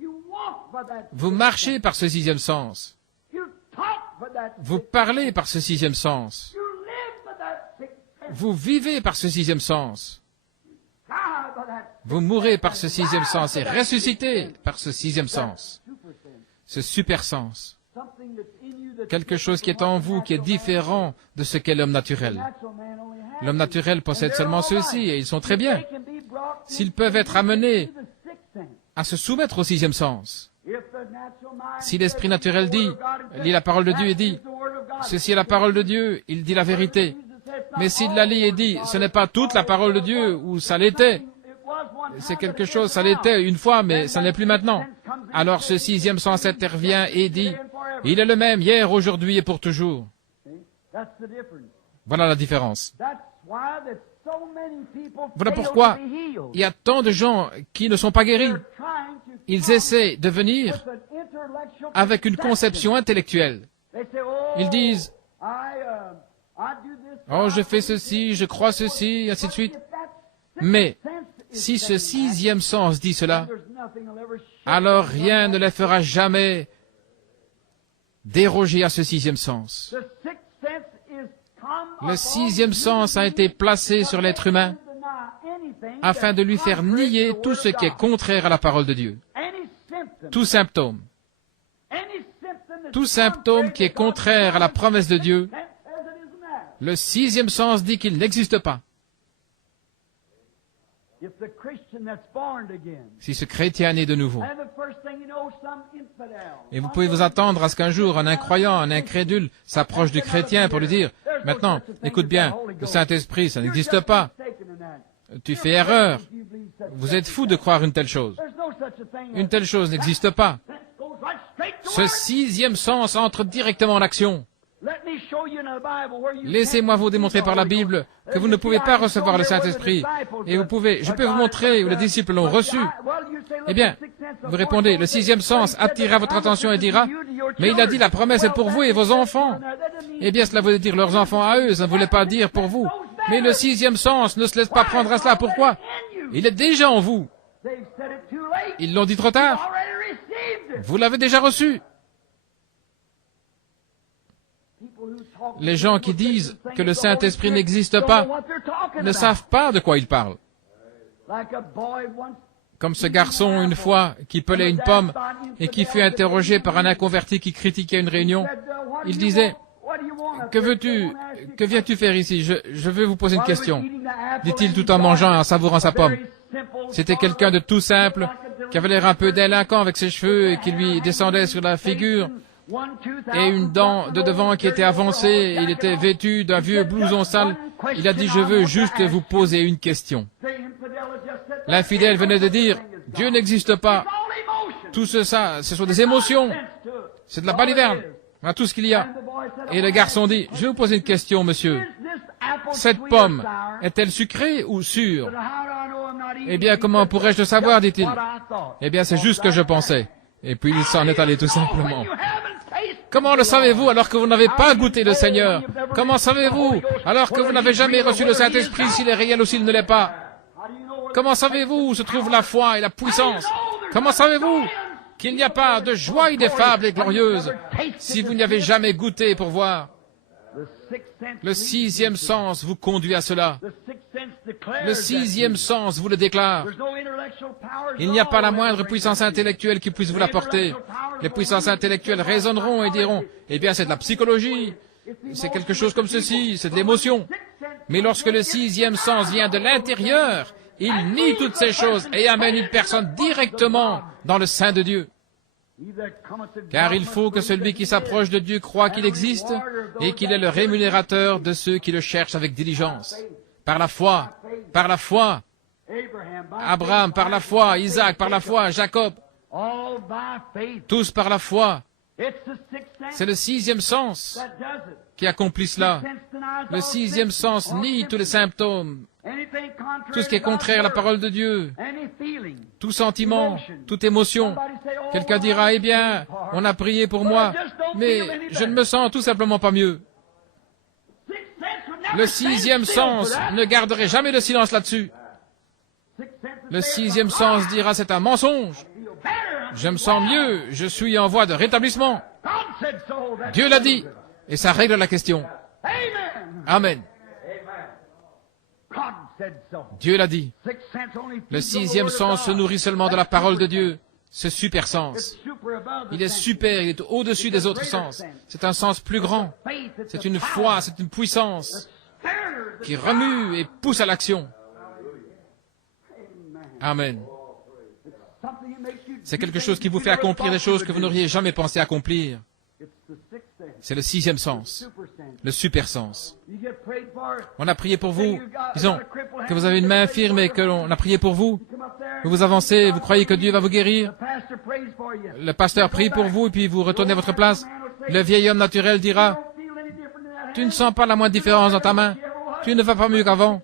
Vous marchez par ce sixième sens. Vous parlez par ce sixième sens. Vous vivez par ce sixième sens. Vous mourrez par ce sixième sens et ressuscitez par ce sixième sens. Ce super sens. Quelque chose qui est en vous, qui est différent de ce qu'est l'homme naturel. L'homme naturel possède seulement ceux-ci, et ils sont très bien. S'ils peuvent être amenés à se soumettre au sixième sens. Si l'esprit naturel dit, lit la parole de Dieu et dit, ceci est la parole de Dieu, il dit la vérité. Mais s'il la lit et dit, ce n'est pas toute la parole de Dieu, ou ça l'était, c'est quelque chose, ça l'était une fois, mais ça n'est plus maintenant. Alors ce sixième sens intervient et dit, il est le même hier, aujourd'hui et pour toujours. Voilà la différence. Voilà pourquoi il y a tant de gens qui ne sont pas guéris. Ils essaient de venir avec une conception intellectuelle. Ils disent, oh, je fais ceci, je crois ceci, ainsi de suite. Mais si ce sixième sens dit cela, alors rien ne les fera jamais déroger à ce sixième sens. Le sixième sens a été placé sur l'être humain afin de lui faire nier tout ce qui est contraire à la parole de Dieu. Tout symptôme qui est contraire à la promesse de Dieu, le sixième sens dit qu'il n'existe pas. Si ce chrétien est né de nouveau, et vous pouvez vous attendre à ce qu'un jour un incroyant, un incrédule s'approche du chrétien pour lui dire, maintenant, écoute bien, le Saint-Esprit, ça n'existe pas. Tu fais erreur. Vous êtes fou de croire une telle chose. Une telle chose n'existe pas. Ce sixième sens entre directement en action. Laissez-moi vous démontrer par la Bible que vous ne pouvez pas recevoir le Saint-Esprit. Et je peux vous montrer où les disciples l'ont reçu. Eh bien, vous répondez, le sixième sens attirera votre attention et dira, mais il a dit la promesse est pour vous et vos enfants. Eh bien, cela veut dire leurs enfants à eux, ça ne voulait pas dire pour vous. Mais le sixième sens ne se laisse pas prendre à cela. Pourquoi? Il est déjà en vous. Ils l'ont dit trop tard. Vous l'avez déjà reçu. Les gens qui disent que le Saint-Esprit n'existe pas ne savent pas de quoi ils parlent. Comme ce garçon, une fois, qui pelait une pomme et qui fut interrogé par un inconverti qui critiquait une réunion. Il disait, « Que veux-tu? Que viens-tu faire ici? Je veux vous poser une question. » dit-il tout en mangeant et en savourant sa pomme. C'était quelqu'un de tout simple, qui avait l'air un peu délinquant avec ses cheveux et qui lui descendait sur la figure, et une dent de devant qui était avancée. Il était vêtu d'un vieux blouson sale. Il a dit, je veux juste vous poser une question. L'infidèle venait de dire, Dieu n'existe pas. Tout ça, ce sont des émotions. C'est de la baliverne. Voilà tout ce qu'il y a. Et le garçon dit, je vais vous poser une question, monsieur. Cette pomme, est-elle sucrée ou sûre? Eh bien, comment pourrais-je le savoir, dit-il. Eh bien, c'est juste ce que je pensais. Et puis il s'en est allé tout simplement. Comment le savez-vous alors que vous n'avez pas goûté le Seigneur? Comment savez-vous alors que vous n'avez jamais reçu le Saint-Esprit s'il est réel ou s'il ne l'est pas? Comment savez-vous où se trouve la foi et la puissance? Comment savez-vous qu'il n'y a pas de joie ineffable et glorieuse si vous n'y avez jamais goûté pour voir? Le sixième sens vous conduit à cela. Le sixième sens vous le déclare. Il n'y a pas la moindre puissance intellectuelle qui puisse vous l'apporter. Les puissances intellectuelles raisonneront et diront, eh bien c'est de la psychologie, c'est quelque chose comme ceci, c'est de l'émotion. Mais lorsque le sixième sens vient de l'intérieur, il nie toutes ces choses et amène une personne directement dans le sein de Dieu. Car il faut que celui qui s'approche de Dieu croie qu'il existe et qu'il est le rémunérateur de ceux qui le cherchent avec diligence. Par la foi, Abraham par la foi, Isaac par la foi, Jacob, tous par la foi. C'est le sixième sens qui accomplit cela. Le sixième sens nie tous les symptômes, tout ce qui est contraire à la parole de Dieu, tout sentiment, toute émotion. Quelqu'un dira, eh bien, on a prié pour moi, mais je ne me sens tout simplement pas mieux. Le sixième sens ne garderait jamais le silence là-dessus. Le sixième sens dira, c'est un mensonge. Je me sens mieux, je suis en voie de rétablissement. Dieu l'a dit, et ça règle la question. Amen. Dieu l'a dit. Le sixième sens se nourrit seulement de la parole de Dieu. Ce super sens. Il est super, il est au-dessus des autres sens. C'est un sens plus grand. C'est une foi, c'est une puissance qui remue et pousse à l'action. Amen. C'est quelque chose qui vous fait accomplir des choses que vous n'auriez jamais pensé accomplir. C'est le sixième sens, le super sens. On a prié pour vous, disons que vous avez une main infirme et qu'on a prié pour vous. Vous avancez, vous croyez que Dieu va vous guérir. Le pasteur prie pour vous et puis vous retournez à votre place. Le vieil homme naturel dira, tu ne sens pas la moindre différence dans ta main, tu ne vas pas mieux qu'avant.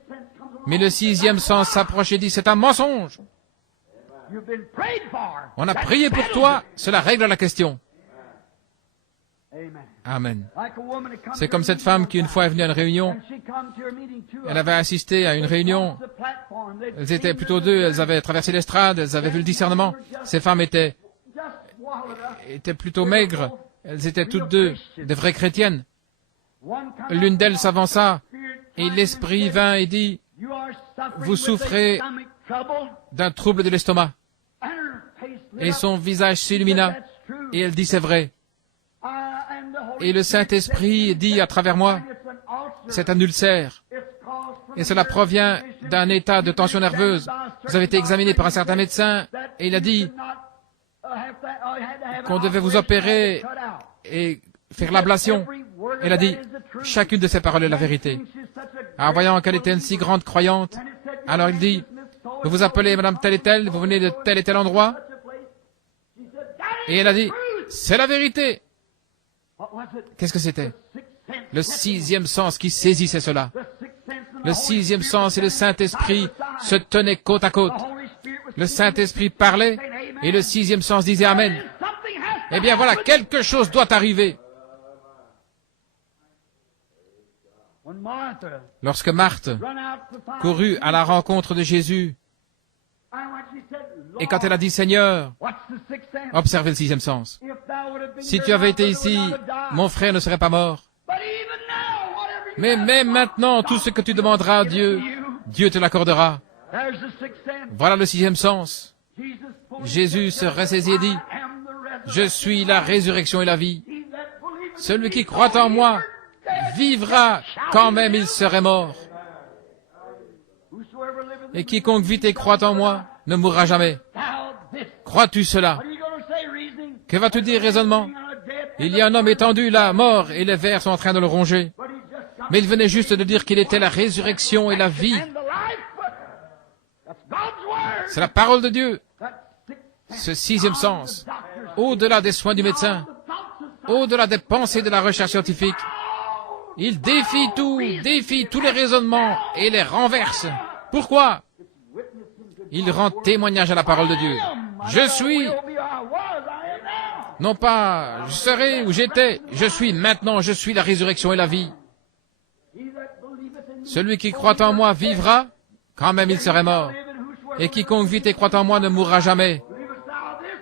Mais le sixième sens s'approche et dit, c'est un mensonge. On a prié pour toi, cela règle la question. Amen. C'est comme cette femme qui une fois est venue à une réunion. Elle avait assisté à une réunion. Elles étaient plutôt deux. Elles avaient traversé l'estrade. Elles avaient vu le discernement. Ces femmes étaient plutôt maigres. Elles étaient toutes deux des vraies chrétiennes. L'une d'elles s'avança et l'esprit vint et dit, « Vous souffrez d'un trouble de l'estomac. » Et son visage s'illumina et elle dit, « C'est vrai. » Et le Saint-Esprit dit à travers moi, « C'est un ulcère. Et cela provient d'un état de tension nerveuse. Vous avez été examiné par un certain médecin et il a dit qu'on devait vous opérer et faire l'ablation. » Elle a dit, chacune de ces paroles est la vérité. En voyant qu'elle était une si grande croyante, alors il dit, vous vous appelez Madame telle et telle, vous venez de tel et tel endroit. Et elle a dit, c'est la vérité. Qu'est-ce que c'était? Le sixième sens qui saisissait cela. Le sixième sens et le Saint-Esprit se tenaient côte à côte. Le Saint-Esprit parlait et le sixième sens disait Amen. Eh bien voilà, quelque chose doit arriver. Lorsque Marthe courut à la rencontre de Jésus, et quand elle a dit Seigneur, observez le sixième sens. Si tu avais été ici, mon frère ne serait pas mort. Mais même maintenant, tout ce que tu demanderas à Dieu, Dieu te l'accordera. Voilà le sixième sens. Jésus se ressaisit et dit, je suis la résurrection et la vie. Celui qui croit en moi vivra quand même il serait mort. Et quiconque vit et croit en moi ne mourra jamais. Crois-tu cela? Que vas-tu dire, raisonnement? Il y a un homme étendu là, mort, et les vers sont en train de le ronger. Mais il venait juste de dire qu'il était la résurrection et la vie. C'est la parole de Dieu. Ce sixième sens, au-delà des soins du médecin, au-delà des pensées de la recherche scientifique, il défie tout, défie tous les raisonnements et les renverse. Pourquoi? Il rend témoignage à la parole de Dieu. Je suis, non pas je serai où j'étais, je suis maintenant, je suis la résurrection et la vie. Celui qui croit en moi vivra, quand même il serait mort. Et quiconque vit et croit en moi ne mourra jamais.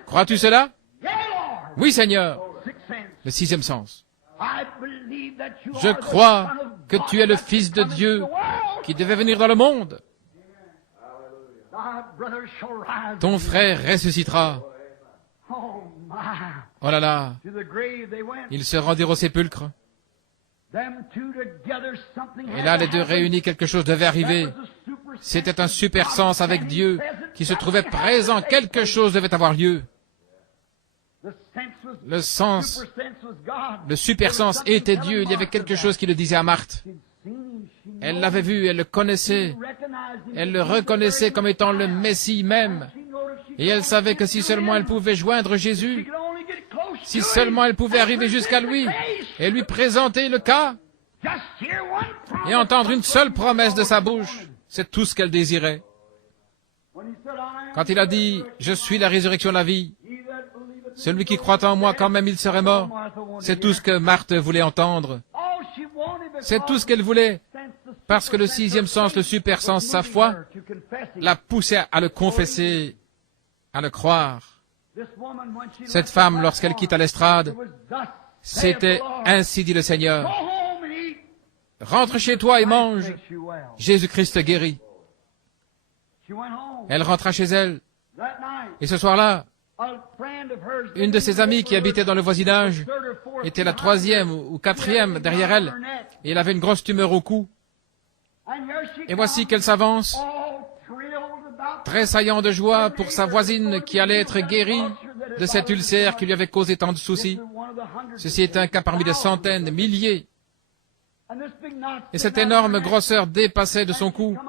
Crois-tu cela? Oui, Seigneur. Le sixième sens. Je crois que tu es le Fils de Dieu qui devait venir dans le monde. Ton frère ressuscitera. Oh là là. Ils se rendirent au sépulcre. Et là, les deux réunis, quelque chose devait arriver. C'était un super sens avec Dieu qui se trouvait présent. Quelque chose devait avoir lieu. Le sens, le super sens était Dieu. Il y avait quelque chose qui le disait à Marthe. Elle l'avait vu, elle le connaissait. Elle le reconnaissait comme étant le Messie même. Et elle savait que si seulement elle pouvait joindre Jésus, si seulement elle pouvait arriver jusqu'à lui et lui présenter le cas et entendre une seule promesse de sa bouche, c'est tout ce qu'elle désirait. Quand il a dit « Je suis la résurrection de la vie », celui qui croit en moi, quand même il serait mort. C'est tout ce que Marthe voulait entendre. C'est tout ce qu'elle voulait. Parce que le sixième sens, le super sens, sa foi, l'a poussé à le confesser, à le croire. Cette femme, lorsqu'elle quitta l'estrade, c'était ainsi dit le Seigneur. Rentre chez toi et mange. Jésus-Christ guérit. Elle rentra chez elle. Et ce soir-là, une de ses amies qui habitait dans le voisinage était la troisième ou quatrième derrière elle, et elle avait une grosse tumeur au cou. Et voici qu'elle s'avance, tressaillant de joie pour sa voisine qui allait être guérie de cet ulcère qui lui avait causé tant de soucis. Ceci est un cas parmi des centaines, des milliers. Et cette énorme grosseur dépassait de son cou.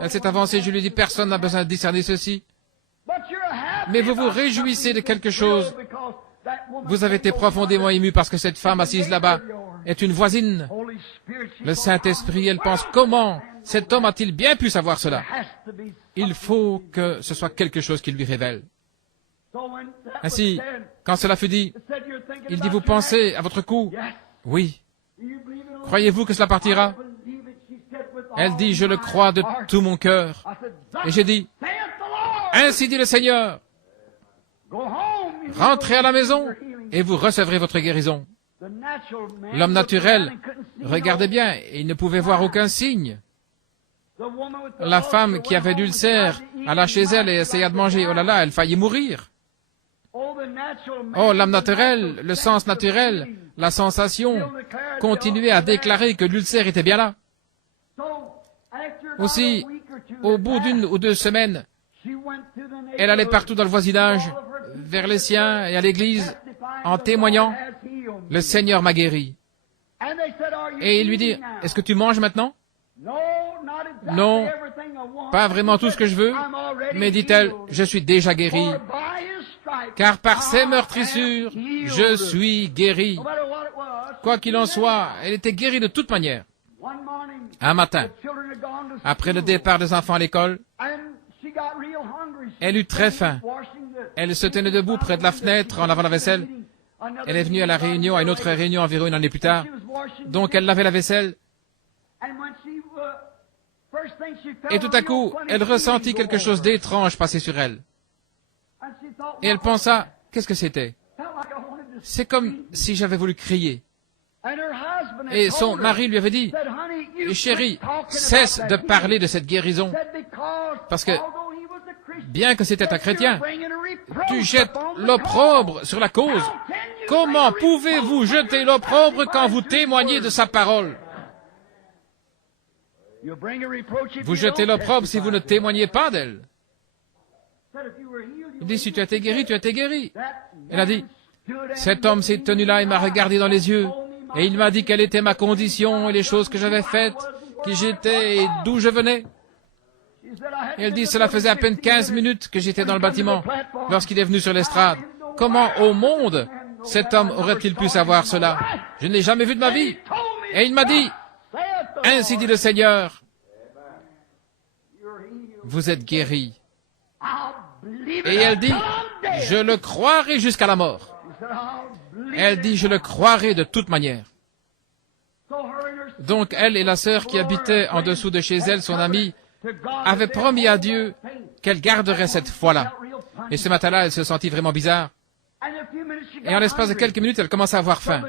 Elle s'est avancée, je lui ai dit, personne n'a besoin de discerner ceci. Mais vous vous réjouissez de quelque chose. Vous avez été profondément ému parce que cette femme assise là-bas est une voisine. Le Saint-Esprit, elle pense, comment cet homme a-t-il bien pu savoir cela? Il faut que ce soit quelque chose qui lui révèle. Ainsi, quand cela fut dit, il dit, vous pensez à votre cou? Oui. Croyez-vous que cela partira? Elle dit, je le crois de tout mon cœur. Et j'ai dit, ainsi dit le Seigneur, rentrez à la maison et vous recevrez votre guérison. L'homme naturel regardait bien et il ne pouvait voir aucun signe. La femme qui avait l'ulcère alla chez elle et essaya de manger. Oh là là, elle faillit mourir. Oh, l'homme naturel, le sens naturel, la sensation, continuait à déclarer que l'ulcère était bien là. Aussi, au bout d'1 ou 2 semaines, elle allait partout dans le voisinage, vers les siens et à l'église, en témoignant, « Le Seigneur m'a guéri. » Et il lui dit, « Est-ce que tu manges maintenant? » Non, pas vraiment tout ce que je veux, mais dit-elle, « Je suis déjà guérie, car par ses meurtrissures, je suis guérie. » Quoi qu'il en soit, elle était guérie de toute manière. Un matin, après le départ des enfants à l'école, elle eut très faim. Elle se tenait debout près de la fenêtre en lavant la vaisselle. Elle est venue à la réunion, à une autre réunion environ 1 année plus tard. Donc elle lavait la vaisselle. Et tout à coup, elle ressentit quelque chose d'étrange passer sur elle. Et elle pensa, qu'est-ce que c'était? C'est comme si j'avais voulu crier. Et son mari lui avait dit, « Chérie, cesse de parler de cette guérison, parce que, bien que c'était un chrétien, tu jettes l'opprobre sur la cause. Comment pouvez-vous jeter l'opprobre quand vous témoignez de sa parole? Vous jetez l'opprobre si vous ne témoignez pas d'elle. » Il dit, « Si tu as été guéri, tu as été guéri. » Elle a dit, « Cet homme s'est tenu là et m'a regardé dans les yeux. Et il m'a dit quelle était ma condition et les choses que j'avais faites, qui j'étais et d'où je venais. » Et elle dit, cela faisait à peine 15 minutes que j'étais dans le bâtiment, lorsqu'il est venu sur l'estrade. Comment au monde cet homme aurait-il pu savoir cela? Je ne l'ai jamais vu de ma vie. Et il m'a dit, ainsi dit le Seigneur, vous êtes guéri. Et elle dit, je le croirai jusqu'à la mort. Elle dit, je le croirai de toute manière. Donc elle et la sœur qui habitait en dessous de chez elle, son amie, avaient promis à Dieu qu'elle garderait cette foi-là. Et ce matin-là, elle se sentit vraiment bizarre. Et en l'espace de quelques minutes, elle commença à avoir faim.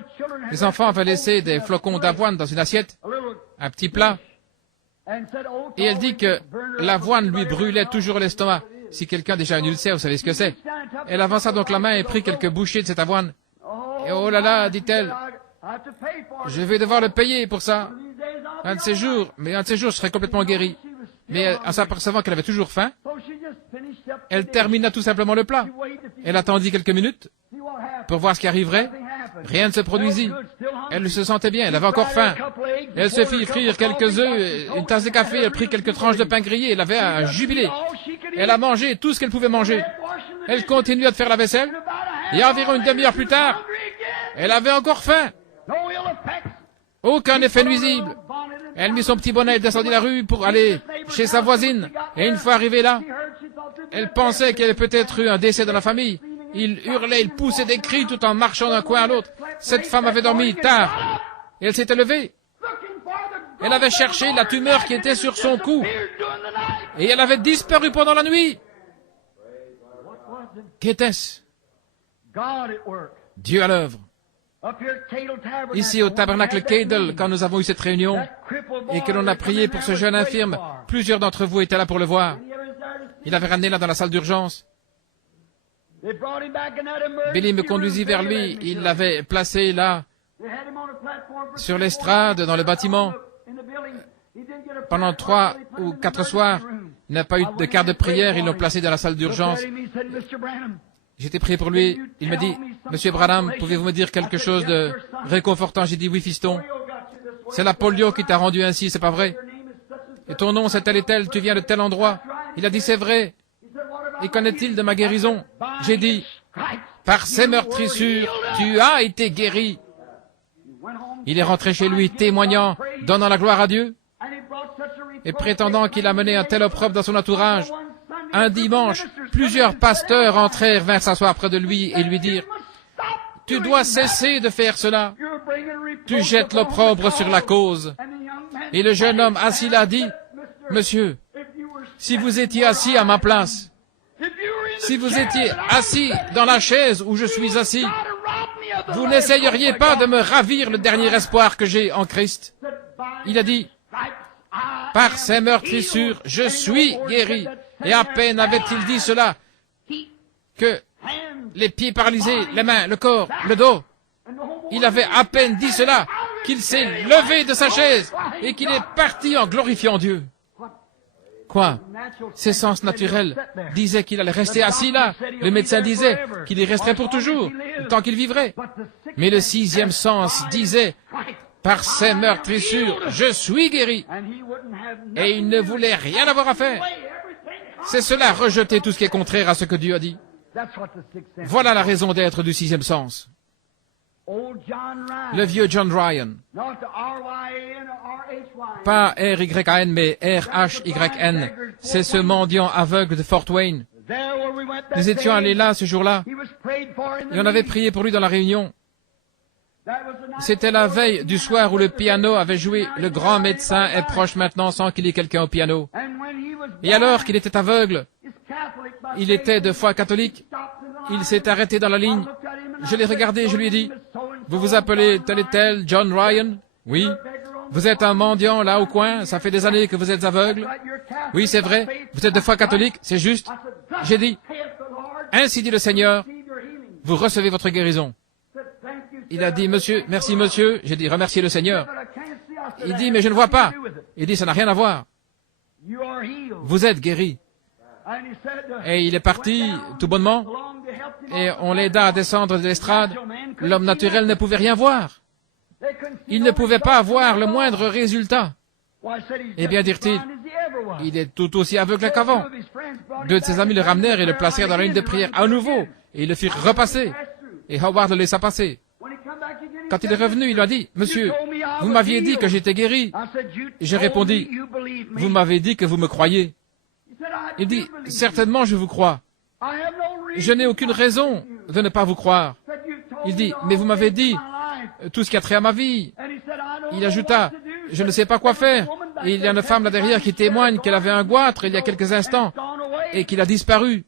Les enfants avaient laissé des flocons d'avoine dans une assiette, un petit plat. Et elle dit que l'avoine lui brûlait toujours l'estomac. Si quelqu'un a déjà un ulcère, vous savez ce que c'est. Elle avança donc la main et prit quelques bouchées de cette avoine. Et oh là là, dit-elle, je vais devoir le payer pour ça. Un de ces jours, je serai complètement guéri. Mais en s'apercevant qu'elle avait toujours faim, elle termina tout simplement le plat. Elle attendit quelques minutes pour voir ce qui arriverait. Rien ne se produisit. Elle se sentait bien, elle avait encore faim. Elle se fit frire quelques œufs, une tasse de café, elle prit quelques tranches de pain grillé, elle avait un jubilé. Elle a mangé tout ce qu'elle pouvait manger. Elle continua de faire la vaisselle, et environ une demi-heure plus tard, elle avait encore faim. Aucun effet nuisible. Elle mit son petit bonnet, elle descendit la rue pour aller chez sa voisine. Et une fois arrivée là, elle pensait qu'il y avait peut-être eu un décès dans la famille. Il hurlait, il poussait des cris tout en marchant d'un coin à l'autre. Cette femme avait dormi tard. Et elle s'était levée. Elle avait cherché la tumeur qui était sur son cou. Et elle avait disparu pendant la nuit. Qu'était-ce? Dieu à l'œuvre. Ici au tabernacle Cadle, quand nous avons eu cette réunion et que l'on a prié pour ce jeune infirme, plusieurs d'entre vous étaient là pour le voir. Il l'avait ramené là dans la salle d'urgence. Billy me conduisit vers lui. Il l'avait placé là, sur l'estrade, dans le bâtiment. Pendant 3 ou 4 soirs, il n'a pas eu de quart de prière. Ils l'ont placé dans la salle d'urgence. J'étais prié pour lui. Il m'a dit, « Monsieur Branham, pouvez-vous me dire quelque chose de réconfortant ?» J'ai dit, « Oui, fiston. C'est la polio qui t'a rendu ainsi, c'est pas vrai? Et ton nom, c'est tel et tel, tu viens de tel endroit. » Il a dit, « C'est vrai. » Et qu'en est-il de ma guérison? J'ai dit, « Par ses meurtrissures, tu as été guéri. » Il est rentré chez lui, témoignant, donnant la gloire à Dieu, et prétendant qu'il a mené un tel opprobre dans son entourage. Un dimanche, plusieurs pasteurs entrèrent, vinrent s'asseoir près de lui et lui dirent, « Tu dois cesser de faire cela. tu jettes l'opprobre sur la cause. Et le jeune homme assis là dit, Monsieur, si vous étiez assis à ma place, si vous étiez assis dans la chaise où je suis assis, vous n'essayeriez pas de me ravir le dernier espoir que j'ai en Christ. Il a dit, par ses meurtrissures, je suis guéri. Et à peine avait-il dit cela, que les pieds paralysés, les mains, le corps, le dos, il avait à peine dit cela, qu'il s'est levé de sa chaise et qu'il est parti en glorifiant Dieu. Quoi? Ses sens naturels disaient qu'il allait rester assis là. Le médecin disait qu'il y resterait pour toujours, tant qu'il vivrait. Mais le sixième sens disait, par ses meurtrissures, je suis guéri. Et il ne voulait rien avoir à faire. C'est cela, rejeter tout ce qui est contraire à ce que Dieu a dit. Voilà la raison d'être du sixième sens. Le vieux John Ryan, pas R-Y-A-N, mais R-H-Y-N, c'est ce mendiant aveugle de Fort Wayne. Nous étions allés là ce jour-là, et on avait prié pour lui dans la réunion. C'était la veille du soir où le piano avait joué « Le grand médecin est proche maintenant sans qu'il y ait quelqu'un au piano ». Et alors qu'il était aveugle, il était de foi catholique, il s'est arrêté dans la ligne. Je l'ai regardé, je lui ai dit, « Vous vous appelez tel et tel John Ryan ?»« Oui. »« Vous êtes un mendiant là au coin, ça fait des années que vous êtes aveugle ?»« Oui, c'est vrai. Vous êtes de foi catholique, c'est juste. » J'ai dit, « Ainsi dit le Seigneur, vous recevez votre guérison. » Il a dit, « Monsieur, merci monsieur. » J'ai dit, « Remerciez le Seigneur. » Il dit, « Mais je ne vois pas. » Il dit, « Ça n'a rien à voir. Vous êtes guéri. » Et il est parti tout bonnement, et on l'aida à descendre de l'estrade. L'homme naturel ne pouvait rien voir. Il ne pouvait pas voir le moindre résultat. Eh bien, dirent-ils, il est tout aussi aveugle qu'avant. Deux de ses amis le ramenèrent et le placèrent dans la ligne de prière à nouveau, et ils le firent repasser. Et Howard le laissa passer. Quand il est revenu, il a dit, « Monsieur, vous m'aviez dit que j'étais guéri. » Et j'ai répondu, « Vous m'avez dit que vous me croyez. » Il dit, « Certainement je vous crois. Je n'ai aucune raison de ne pas vous croire. » Il dit, « Mais vous m'avez dit tout ce qui a trait à ma vie. » Il ajouta, « Je ne sais pas quoi faire. Et il y a une femme là derrière qui témoigne qu'elle avait un goitre il y a quelques instants et qu'il a disparu. »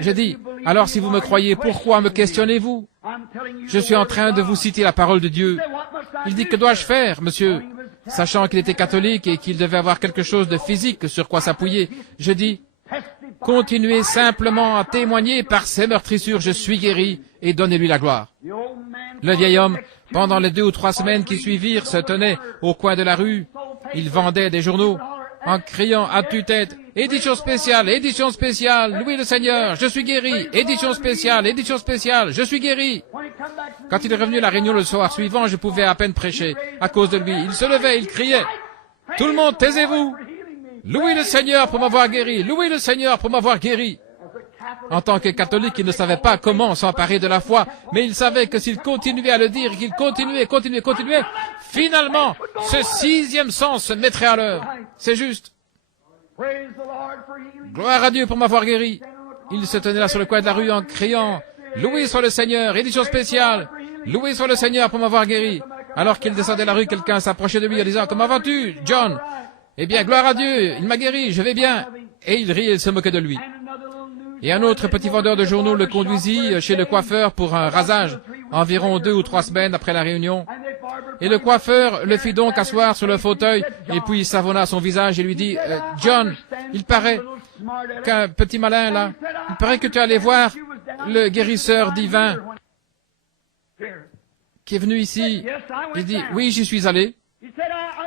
J'ai dit, « Alors si vous me croyez, pourquoi me questionnez-vous? Je suis en train de vous citer la parole de Dieu. » Il dit, « Que dois-je faire, monsieur ?» Sachant qu'il était catholique et qu'il devait avoir quelque chose de physique sur quoi s'appuyer, je dis, « Continuez simplement à témoigner par ses meurtrissures, je suis guéri, et donnez-lui la gloire. » Le vieil homme, pendant les 2 ou 3 semaines qui suivirent, se tenait au coin de la rue. Il vendait des journaux en criant à tue-tête, « Édition spéciale, louez le Seigneur, je suis guéri, édition spéciale, je suis guéri. » Quand il est revenu à la réunion le soir suivant, je pouvais à peine prêcher à cause de lui. Il se levait, il criait, « Tout le monde, taisez-vous! Louez le Seigneur pour m'avoir guéri, louez le Seigneur pour m'avoir guéri. » En tant que catholique, il ne savait pas comment s'emparer de la foi, mais il savait que s'il continuait à le dire, qu'il continuait, finalement, ce 6e sens se mettrait à l'œuvre. C'est juste. Gloire à Dieu pour m'avoir guéri. Il se tenait là sur le coin de la rue en criant, « Loué soit le Seigneur, édition spéciale, loué soit le Seigneur pour m'avoir guéri. » Alors qu'il descendait la rue, quelqu'un s'approchait de lui en disant, « Comment vas-tu, John? » « Eh bien, gloire à Dieu, il m'a guéri, je vais bien. » Et il riait et se moquait de lui. Et un autre petit vendeur de journaux le conduisit chez le coiffeur pour un rasage, environ 2 ou 3 semaines après la réunion. Et le coiffeur le fit donc asseoir sur le fauteuil, et puis il savonna son visage et lui dit, « John, il paraît qu'un petit malin là, il paraît que tu es allé voir le guérisseur divin qui est venu ici. » Il dit, « Oui, j'y suis allé. »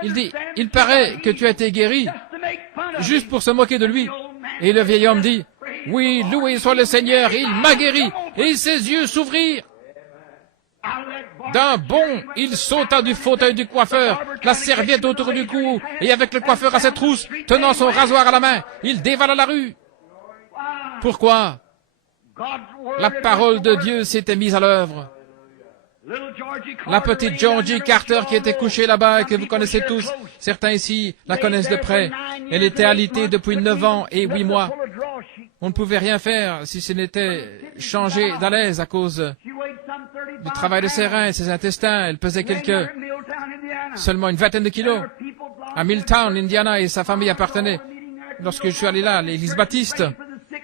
Il dit, « Il paraît que tu as été guéri, juste pour se moquer de lui. » Et le vieil homme dit, « Oui, loué soit le Seigneur, il m'a guéri. » Et ses yeux s'ouvrirent. D'un bond, il sauta du fauteuil du coiffeur, la serviette autour du cou, et avec le coiffeur à ses trousses, tenant son rasoir à la main, il dévala la rue. Pourquoi? La parole de Dieu s'était mise à l'œuvre. La petite Georgie Carter qui était couchée là-bas et que vous connaissez tous, certains ici la connaissent de près. Elle était alitée depuis 9 ans et 8 mois. On ne pouvait rien faire si ce n'était changer d'à l'aise à cause du travail de ses reins et ses intestins. Elle pesait quelques seulement une vingtaine de kilos. À Milltown, Indiana, et sa famille appartenait. Lorsque je suis allé là, l'église baptiste,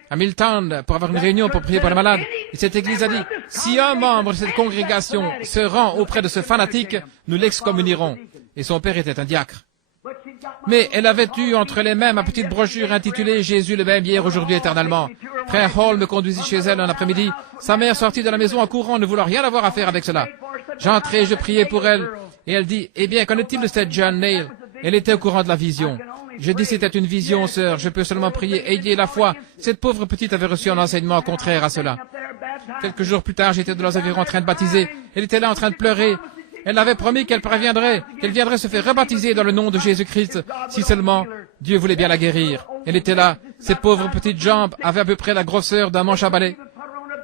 à Milltown, pour avoir une réunion pour prier pour les malades, et cette église a dit, si un membre de cette congrégation se rend auprès de ce fanatique, nous l'excommunierons. Et son père était un diacre. Mais elle avait eu entre les mains ma petite brochure intitulée « Jésus le même hier, aujourd'hui, éternellement ». Frère Hall me conduisit chez elle un après-midi. Sa mère sortit de la maison en courant, ne voulant rien avoir à faire avec cela. J'entrai, je priais pour elle, et elle dit « Eh bien, qu'en est-il de cette John Nail ?» Elle était au courant de la vision. Je dis « C'était une vision, sœur, je peux seulement prier, ayez la foi. » Cette pauvre petite avait reçu un enseignement contraire à cela. Quelques jours plus tard, j'étais dans leurs environs en train de baptiser. Elle était là en train de pleurer. Elle avait promis qu'elle viendrait se faire rebaptiser dans le nom de Jésus-Christ, si seulement Dieu voulait bien la guérir. Elle était là. Ses pauvres petites jambes avaient à peu près la grosseur d'un manche à balai.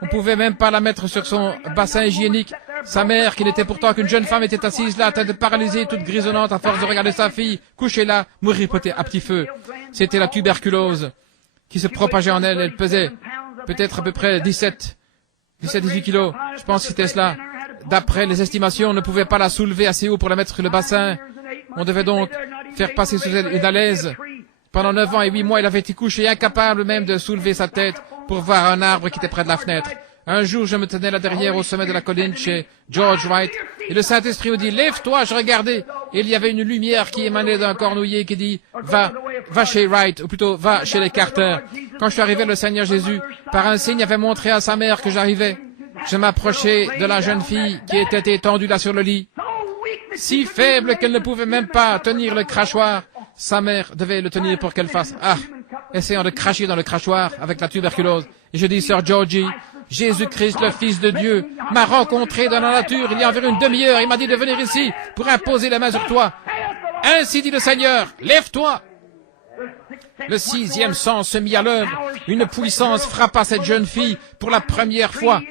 On pouvait même pas la mettre sur son bassin hygiénique. Sa mère, qui n'était pourtant qu'une jeune femme, était assise là, tête paralysée, toute grisonnante à force de regarder sa fille, couchée là, mourir à petit feu. C'était la tuberculose qui se propageait en elle. Elle pesait peut-être à peu près 17-18 kilos. Je pense que c'était cela. D'après les estimations, on ne pouvait pas la soulever assez haut pour la mettre sur le bassin. On devait donc faire passer sous elle une alaise. Pendant 9 ans et 8 mois, il avait été couché, incapable même de soulever sa tête pour voir un arbre qui était près de la fenêtre. Un jour, je me tenais là derrière au sommet de la colline chez George Wright, et le Saint-Esprit me dit, lève-toi, je regardais. Et il y avait une lumière qui émanait d'un cornouiller qui dit, va chez Wright, ou plutôt, va chez les Carter. Quand je suis arrivé, le Seigneur Jésus, par un signe, avait montré à sa mère que j'arrivais. Je m'approchai de la jeune fille qui était étendue là sur le lit. Si faible qu'elle ne pouvait même pas tenir le crachoir, sa mère devait le tenir pour qu'elle fasse, essayant de cracher dans le crachoir avec la tuberculose. Et je dis, Sœur Georgie, Jésus-Christ, le Fils de Dieu, m'a rencontré dans la nature il y a environ une demi-heure. Il m'a dit de venir ici pour imposer la main sur toi. Ainsi dit le Seigneur, lève-toi. Le 6e sens se mit à l'œuvre. Une puissance frappa cette jeune fille pour la première fois.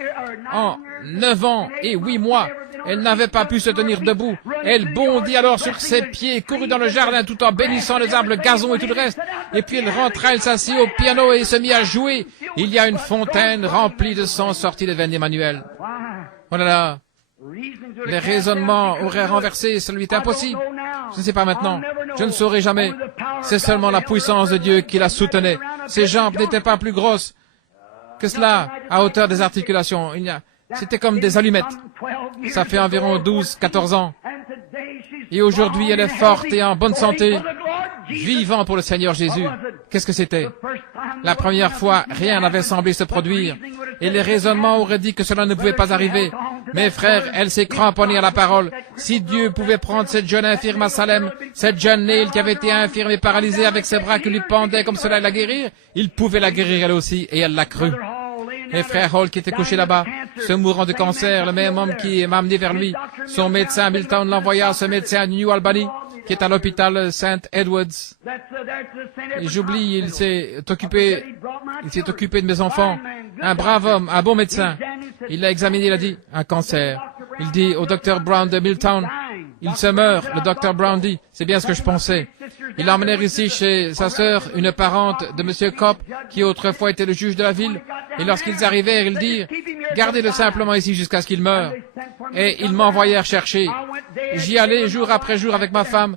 En 9 ans et 8 mois, elle n'avait pas pu se tenir debout. Elle bondit alors sur ses pieds, courut dans le jardin tout en bénissant les arbres, le gazon et tout le reste. Et puis elle rentra, elle s'assit au piano et se mit à jouer. Il y a une fontaine remplie de sang sortie des veines d'Emmanuel. Oh là là, les raisonnements auraient renversé, ça lui était impossible. Je ne sais pas maintenant, je ne saurai jamais. C'est seulement la puissance de Dieu qui la soutenait. Ses jambes n'étaient pas plus grosses que cela, à hauteur des articulations. C'était comme des allumettes. Ça fait environ 12-14 ans. Et aujourd'hui, elle est forte et en bonne santé, vivant pour le Seigneur Jésus. Qu'est-ce que c'était? La première fois, rien n'avait semblé se produire, et les raisonnements auraient dit que cela ne pouvait pas arriver. Mes frères, elle s'est cramponnée à la parole. Si Dieu pouvait prendre cette jeune infirme à Salem, cette jeune Neil qui avait été infirme et paralysée avec ses bras qui lui pendaient comme cela et la guérir, il pouvait la guérir elle aussi, et elle l'a cru. Mes frères Hall qui était couché là-bas, se mourant de cancer, le même homme qui m'a amené vers lui, son médecin à Milltown l'envoya à ce médecin à New Albany, qui est à l'hôpital St. Edwards. Et j'oublie, il s'est occupé de mes enfants. Un brave homme, un bon médecin. Il l'a examiné, il a dit, un cancer. Il dit au docteur Brown de Milltown, il se meurt. Le docteur Brown dit, c'est bien ce que je pensais. Il l'a emmené ici chez sa sœur, une parente de M. Kopp, qui autrefois était le juge de la ville. Et lorsqu'ils arrivèrent, ils dirent, gardez-le simplement ici jusqu'à ce qu'il meure. Et ils m'envoyèrent chercher. J'y allais jour après jour avec ma femme.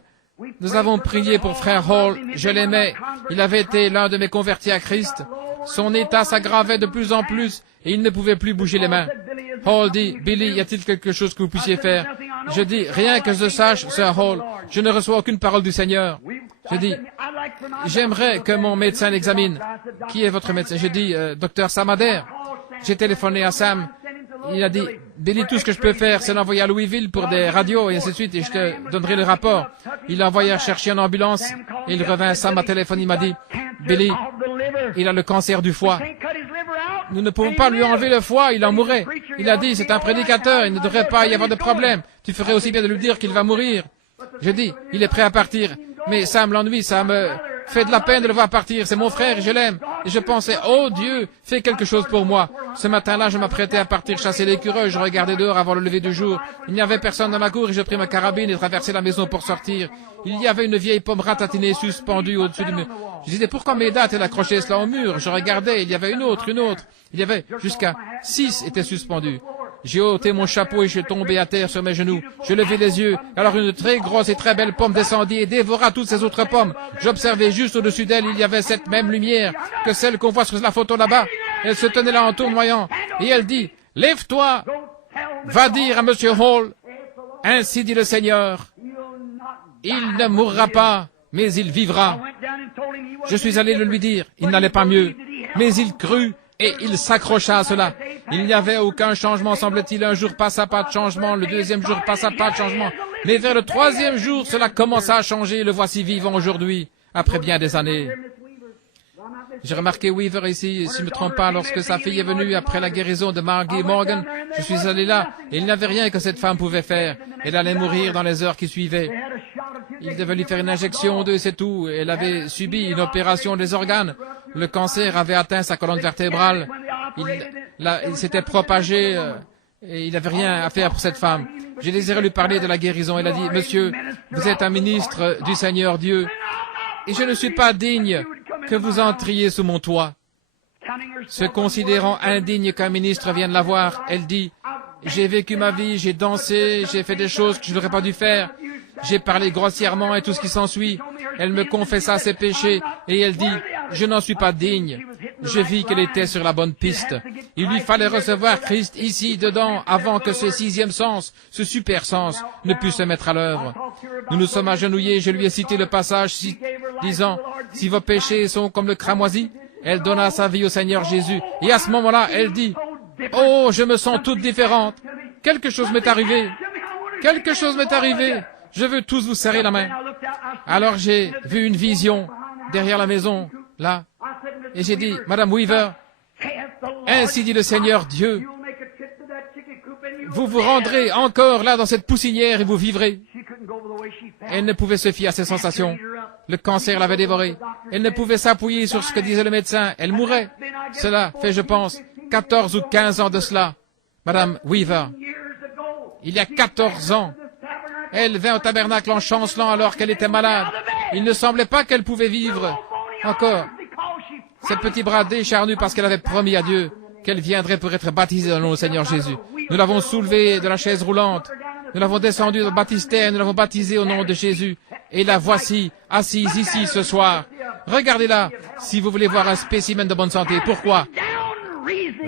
Nous avons prié pour frère Hall. Je l'aimais. Il avait été l'un de mes convertis à Christ. Son état s'aggravait de plus en plus et il ne pouvait plus bouger les mains. Hall dit, Billy, y a-t-il quelque chose que vous puissiez faire? Je dis, rien que je sache, Sir Hall, je ne reçois aucune parole du Seigneur. Je dis, j'aimerais que mon médecin l'examine. Qui est votre médecin? Je dis, docteur Sam Adair. J'ai téléphoné à Sam. Il a dit, Billy, tout ce que je peux faire, c'est l'envoyer à Louisville pour des radios et ainsi de suite, et je te donnerai le rapport. Il l'a envoyé chercher une ambulance, et il revint, Sam m'a téléphoné, il m'a dit, Billy, il a le cancer du foie. Nous ne pouvons pas lui enlever le foie, il en mourrait. Il a dit, c'est un prédicateur, il ne devrait pas y avoir de problème. Tu ferais aussi bien de lui dire qu'il va mourir. Je dis, il est prêt à partir. Mais ça me l'ennuie, ça me fait de la peine de le voir partir. C'est mon frère et je l'aime. Et je pensais, oh Dieu, fais quelque chose pour moi. Ce matin-là, je m'apprêtais à partir chasser l'écureuil. Je regardais dehors avant le lever du jour. Il n'y avait personne dans la cour et je pris ma carabine et traversai la maison pour sortir. Il y avait une vieille pomme ratatinée suspendue au-dessus du mur. Je disais, pourquoi mes dates elle accrochait cela au mur? Je regardais, il y avait une autre. Il y avait jusqu'à 6 étaient suspendus. J'ai ôté mon chapeau et je suis tombé à terre sur mes genoux. Je levai les yeux. Alors une très grosse et très belle pomme descendit et dévora toutes ces autres pommes. J'observais juste au-dessus d'elle, il y avait cette même lumière que celle qu'on voit sur la photo là-bas. Elle se tenait là en tournoyant. Et elle dit, « Lève-toi, va dire à Monsieur Hall, ainsi dit le Seigneur, il ne mourra pas, mais il vivra. » Je suis allé le lui dire, il n'allait pas mieux, mais il crut et il s'accrocha à cela. Il n'y avait aucun changement, semble-t-il. Un jour passa, pas de changement. Le deuxième jour passa, pas de changement. Mais vers le troisième jour, cela commença à changer. Le voici vivant aujourd'hui, après bien des années. J'ai remarqué Weaver ici, si je ne me trompe pas, lorsque sa fille est venue après la guérison de Margie Morgan. Je suis allé là, et il n'y avait rien que cette femme pouvait faire. Elle allait mourir dans les heures qui suivaient. Il devait lui faire une injection d'eux, c'est tout. Elle avait subi une opération des organes. Le cancer avait atteint sa colonne vertébrale. Il s'était propagé et il n'avait rien à faire pour cette femme. J'ai désiré lui parler de la guérison. Elle a dit, « Monsieur, vous êtes un ministre du Seigneur Dieu et je ne suis pas digne que vous entriez sous mon toit. » Se considérant indigne qu'un ministre vienne la voir, elle dit, « J'ai vécu ma vie, j'ai dansé, j'ai fait des choses que je n'aurais pas dû faire. J'ai parlé grossièrement et tout ce qui s'ensuit. » Elle me confessa ses péchés et elle dit, « Je n'en suis pas digne. » Je vis qu'elle était sur la bonne piste. Il lui fallait recevoir Christ ici, dedans, avant que ce sixième sens, ce super sens, ne puisse se mettre à l'œuvre. Nous nous sommes agenouillés, je lui ai cité le passage disant, « Si vos péchés sont comme le cramoisi, elle donna sa vie au Seigneur Jésus. » Et à ce moment-là, elle dit, « Oh, je me sens toute différente. Quelque chose m'est arrivé. Quelque chose m'est arrivé. Je veux tous vous serrer la main. » Alors j'ai vu une vision derrière la maison, là, et j'ai dit, « Madame Weaver, ainsi dit le Seigneur Dieu, vous vous rendrez encore là dans cette poussinière et vous vivrez. » Elle ne pouvait se fier à ses sensations. Le cancer l'avait dévorée. Elle ne pouvait s'appuyer sur ce que disait le médecin. Elle mourait. Cela fait, je pense, 14 ou 15 ans de cela. Madame Weaver, il y a 14 ans, elle vint au tabernacle en chancelant alors qu'elle était malade. Il ne semblait pas qu'elle pouvait vivre encore. Ses petits bras décharnus parce qu'elle avait promis à Dieu qu'elle viendrait pour être baptisée dans le nom du Seigneur Jésus. Nous l'avons soulevée de la chaise roulante. Nous l'avons descendue dans le baptistère. Nous l'avons baptisée au nom de Jésus. Et la voici, assise ici ce soir. Regardez-la, si vous voulez voir un spécimen de bonne santé. Pourquoi?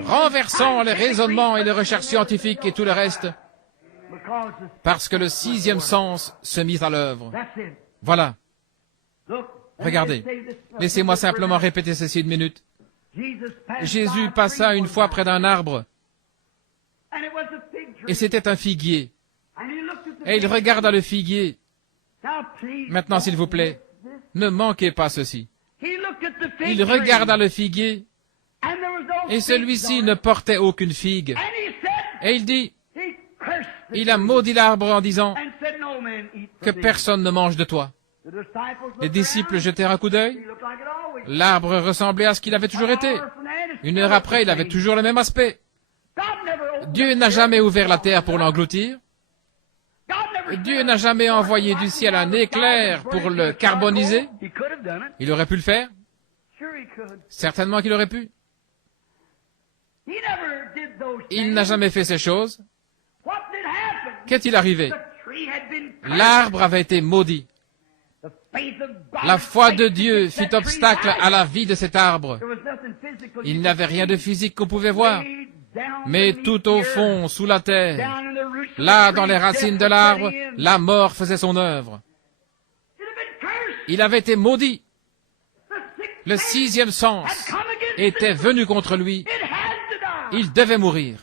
Renversons les raisonnements et les recherches scientifiques et tout le reste. Parce que le sixième sens se mit à l'œuvre. Voilà. Regardez. Laissez-moi simplement répéter ceci une minute. Jésus passa une fois près d'un arbre. Et c'était un figuier. Et il regarda le figuier. Maintenant, s'il vous plaît, ne manquez pas ceci. Il regarda le figuier. Et celui-ci ne portait aucune figue. Et il dit, il a maudit l'arbre en disant que personne ne mange de toi. Les disciples jetèrent un coup d'œil. L'arbre ressemblait à ce qu'il avait toujours été. Une heure après, il avait toujours le même aspect. Dieu n'a jamais ouvert la terre pour l'engloutir. Dieu n'a jamais envoyé du ciel un éclair pour le carboniser. Il aurait pu le faire. Certainement qu'il aurait pu. Il n'a jamais fait ces choses. Qu'est-il arrivé? L'arbre avait été maudit. La foi de Dieu fit obstacle à la vie de cet arbre. Il n'y avait rien de physique qu'on pouvait voir. Mais tout au fond, sous la terre, là dans les racines de l'arbre, la mort faisait son œuvre. Il avait été maudit. Le sixième sens était venu contre lui. Il devait mourir.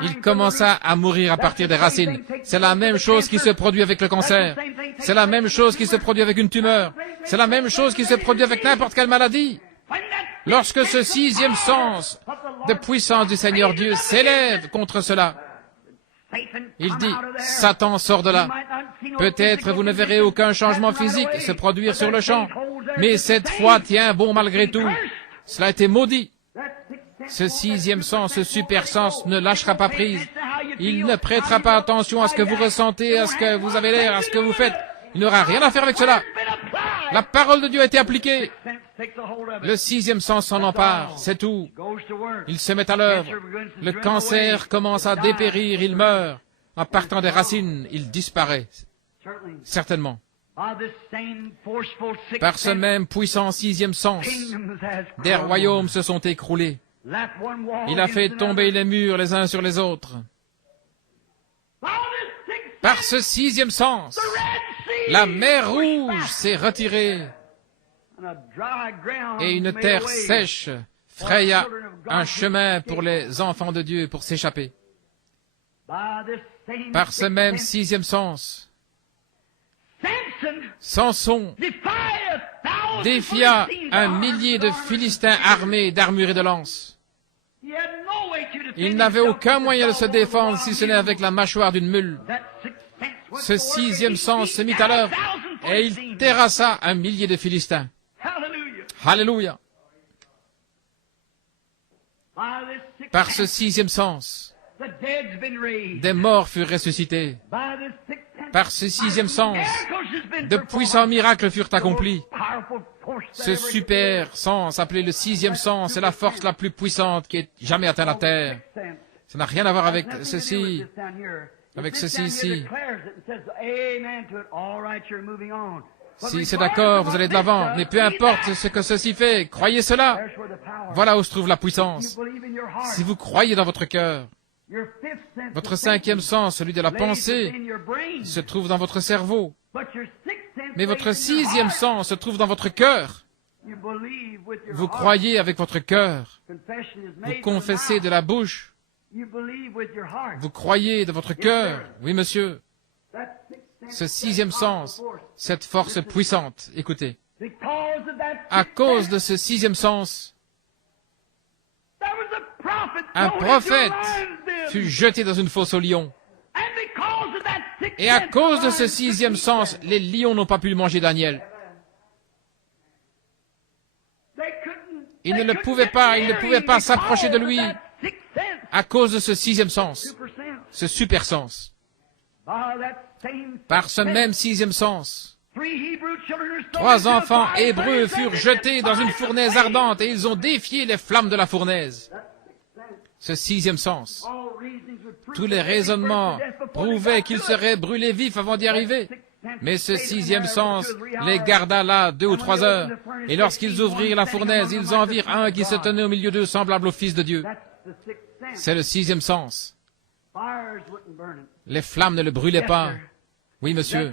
Il commença à mourir à partir des racines. C'est la même chose qui se produit avec le cancer. C'est la même chose qui se produit avec une tumeur. C'est la même chose qui se produit avec n'importe quelle maladie. Lorsque ce sixième sens de puissance du Seigneur Dieu s'élève contre cela, il dit, Satan sort de là. Peut-être vous ne verrez aucun changement physique se produire sur le champ, mais cette foi tient bon malgré tout. Cela a été maudit. Ce sixième sens, ce super sens ne lâchera pas prise. Il ne prêtera pas attention à ce que vous ressentez, à ce que vous avez l'air, à ce que vous faites. Il n'aura rien à faire avec cela. La parole de Dieu a été appliquée. Le sixième sens s'en empare, c'est tout. Il se met à l'œuvre. Le cancer commence à dépérir, il meurt. En partant des racines, il disparaît. Certainement. Par ce même puissant sixième sens, des royaumes se sont écroulés. Il a fait tomber les murs les uns sur les autres. Par ce sixième sens, la mer Rouge s'est retirée et une terre sèche fraya un chemin pour les enfants de Dieu pour s'échapper. Par ce même sixième sens, Samson défia 1 000 de Philistins armés d'armures et de lances. Il n'avait aucun moyen de se défendre si ce n'est avec la mâchoire d'une mule. Ce sixième sens se mit à l'œuvre et il terrassa 1 000 de Philistins. Alléluia. Par ce sixième sens, des morts furent ressuscités. Par ce sixième sens, de puissants miracles furent accomplis. Ce super sens, appelé le sixième sens, est la force la plus puissante qui ait jamais atteint la terre. Ça n'a rien à voir avec ceci. Avec ceci ici. Si c'est d'accord, vous allez de l'avant, mais peu importe ce que ceci fait, croyez cela. Voilà où se trouve la puissance. Si vous croyez dans votre cœur, votre cinquième sens, celui de la pensée, se trouve dans votre cerveau. Mais votre sixième sens se trouve dans votre cœur. Vous croyez avec votre cœur. Vous confessez de la bouche. Vous croyez de votre cœur. Oui, monsieur. Ce sixième sens, cette force puissante, écoutez. À cause de ce sixième sens, un prophète fut jeté dans une fosse aux lions. Et à cause de ce sixième sens, les lions n'ont pas pu manger Daniel. Ils ne pouvaient pas s'approcher de lui à cause de ce sixième sens, ce super sens. Par ce même sixième sens, 3 enfants hébreux furent jetés dans une fournaise ardente et ils ont défié les flammes de la fournaise. Ce sixième sens. Tous les raisonnements prouvaient qu'ils seraient brûlés vifs avant d'y arriver. Mais ce sixième sens les garda là 2 ou 3 heures. Et lorsqu'ils ouvrirent la fournaise, ils en virent un qui se tenait au milieu d'eux, semblable au Fils de Dieu. C'est le sixième sens. Les flammes ne le brûlaient pas. Oui, monsieur.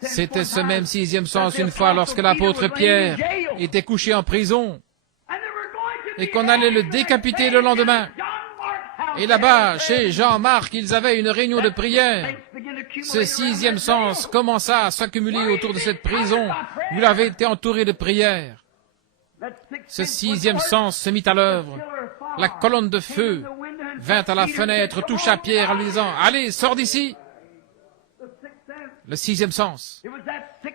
C'était ce même sixième sens une fois lorsque l'apôtre Pierre était couché en prison et qu'on allait le décapiter le lendemain. Et là-bas, chez Jean-Marc, ils avaient une réunion de prière. Ce sixième sens commença à s'accumuler autour de cette prison où il avait été entouré de prières. Ce sixième sens se mit à l'œuvre. La colonne de feu vint à la fenêtre, toucha Pierre en lui disant « Allez, sors d'ici !» Le sixième sens.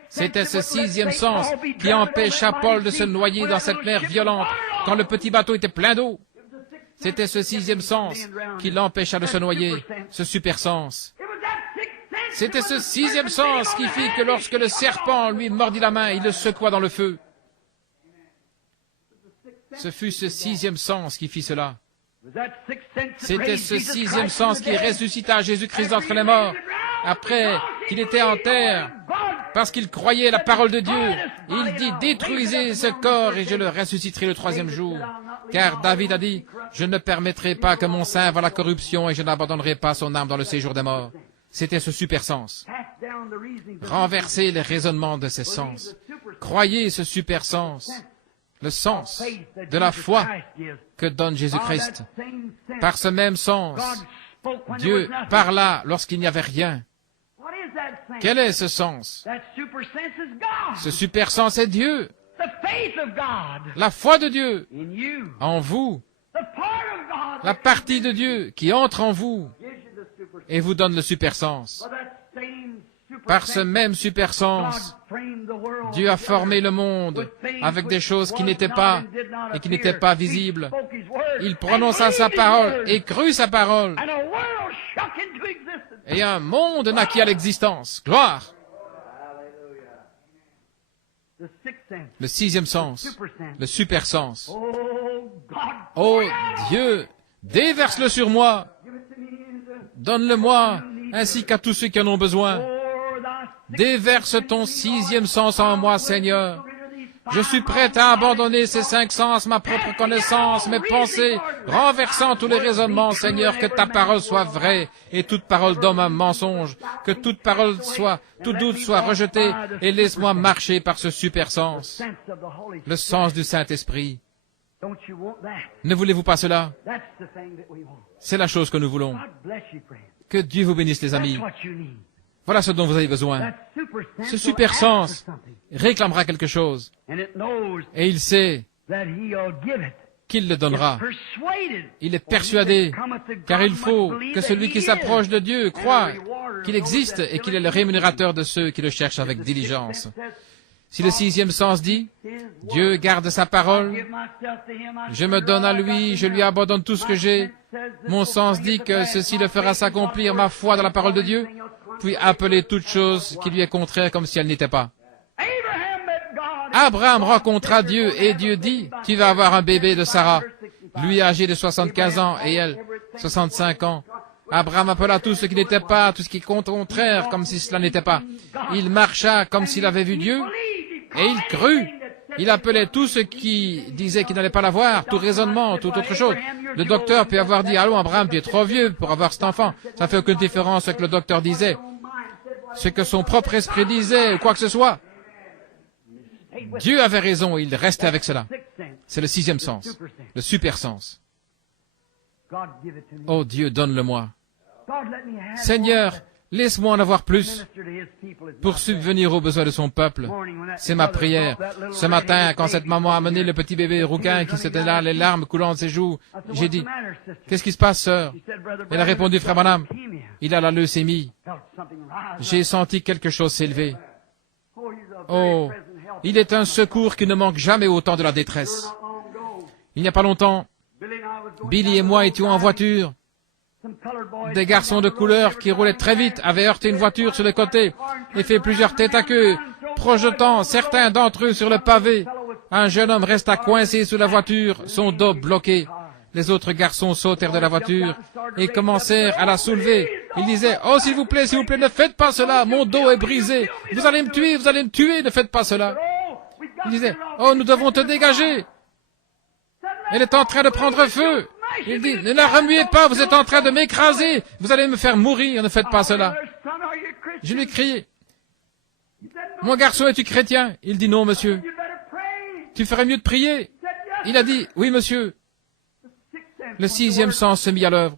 C'était ce sixième sens qui empêcha Paul de se noyer dans cette mer violente quand le petit bateau était plein d'eau. C'était ce sixième sens qui l'empêcha de se noyer, ce super sens. C'était ce sixième sens qui fit que lorsque le serpent lui mordit la main, il le secoua dans le feu. Ce fut ce sixième sens qui fit cela. C'était ce sixième sens qui ressuscita Jésus-Christ d'entre les morts, après qu'il était en terre, parce qu'il croyait la parole de Dieu. Il dit, détruisez ce corps et je le ressusciterai le 3e jour. Car David a dit, je ne permettrai pas que mon sein voie la corruption et je n'abandonnerai pas son âme dans le séjour des morts. C'était ce super sens. Renversez les raisonnements de ces sens. Croyez ce super sens, le sens de la foi que donne Jésus-Christ. Par ce même sens, Dieu parla lorsqu'il n'y avait rien. Quel est ce sens? Ce super sens est Dieu. La foi de Dieu en vous. La partie de Dieu qui entre en vous et vous donne le super sens. Par ce même super sens, Dieu a formé le monde avec des choses qui n'étaient pas et qui n'étaient pas visibles. Il prononça sa parole et crut sa parole. Et un monde naquit à l'existence. Gloire! le sixième sens, le super sens. Oh Dieu, déverse-le sur moi, donne-le-moi, ainsi qu'à tous ceux qui en ont besoin. Déverse ton sixième sens en moi, Seigneur. Je suis prêt à abandonner ces cinq sens, ma propre connaissance, mes pensées, renversant tous les raisonnements, Seigneur, que ta parole soit vraie et toute parole d'homme un mensonge, que toute parole soit, tout doute soit rejeté et laisse-moi marcher par ce super sens, le sens du Saint-Esprit. Ne voulez-vous pas cela? C'est la chose que nous voulons. Que Dieu vous bénisse, les amis. Voilà ce dont vous avez besoin. Ce super sens réclamera quelque chose. Et il sait qu'il le donnera. Il est persuadé, car il faut que celui qui s'approche de Dieu croie qu'il existe et qu'il est le rémunérateur de ceux qui le cherchent avec diligence. Si le sixième sens dit, Dieu garde sa parole, je me donne à lui, je lui abandonne tout ce que j'ai, mon sens dit que ceci le fera s'accomplir ma foi dans la parole de Dieu, puis appeler toute chose qui lui est contraire comme si elle n'était pas. Abraham rencontra Dieu et Dieu dit, tu vas avoir un bébé de Sarah, lui âgé de 75 ans et elle 65 ans. Abraham appela tout ce qui n'était pas, tout ce qui est contraire comme si cela n'était pas. Il marcha comme s'il avait vu Dieu et il crut. Il appelait tout ce qui disait qu'il n'allait pas l'avoir, tout raisonnement, toute autre chose. Le docteur peut avoir dit, allons Abraham, tu es trop vieux pour avoir cet enfant. Ça fait aucune différence ce que le docteur disait, ce que son propre esprit disait, ou quoi que ce soit. Dieu avait raison et il restait avec cela. C'est le sixième sens, le super sens. Oh Dieu, donne-le-moi. Seigneur, laisse-moi en avoir plus pour subvenir aux besoins de son peuple. C'est ma prière. Ce matin, quand cette maman a amené le petit bébé rouquin qui s'était là, les larmes coulant de ses joues, j'ai dit, qu'est-ce qui se passe, sœur? Elle a répondu, frère Branham, il a la leucémie. J'ai senti quelque chose s'élever. Oh, il est un secours qui ne manque jamais au temps de la détresse. Il n'y a pas longtemps, Billy et moi étions en voiture. Des garçons de couleur qui roulaient très vite avaient heurté une voiture sur le côté et fait plusieurs têtes à queue, projetant certains d'entre eux sur le pavé. Un jeune homme resta coincé sous la voiture, son dos bloqué. Les autres garçons sautèrent de la voiture et commencèrent à la soulever. Ils disaient, « Oh, s'il vous plaît, ne faites pas cela, mon dos est brisé. Vous allez me tuer, ne faites pas cela. » Ils disaient, « Oh, nous devons te dégager. Elle est en train de prendre feu. » Il dit, « Ne la remuez pas, vous êtes en train de m'écraser. Vous allez me faire mourir, ne faites pas cela. » Je lui ai crié, « Mon garçon, es-tu chrétien ?» Il dit, « Non, monsieur. »« Tu ferais mieux de prier. » Il a dit, « Oui, monsieur. » Le sixième sens se mit à l'œuvre.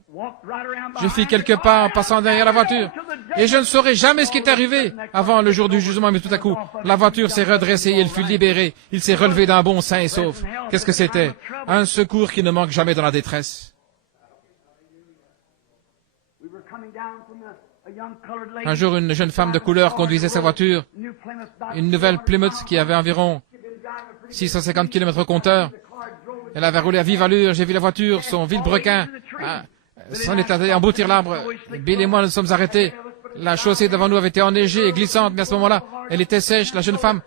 Je fis quelques pas en passant derrière la voiture, et je ne saurais jamais ce qui est arrivé avant le jour du jugement, mais tout à coup, la voiture s'est redressée et il fut libéré. Il s'est relevé d'un bond sain et sauf. Qu'est-ce que c'était? Un secours qui ne manque jamais dans la détresse. Un jour, une jeune femme de couleur conduisait sa voiture, une nouvelle Plymouth qui avait environ 650 km au compteur. Elle avait roulé à vive allure, j'ai vu la voiture, son vilebrequin s'en est allé emboutir l'arbre. Bill et moi nous sommes arrêtés. La chaussée devant nous avait été enneigée et glissante, mais à ce moment-là, elle était sèche, la jeune femme.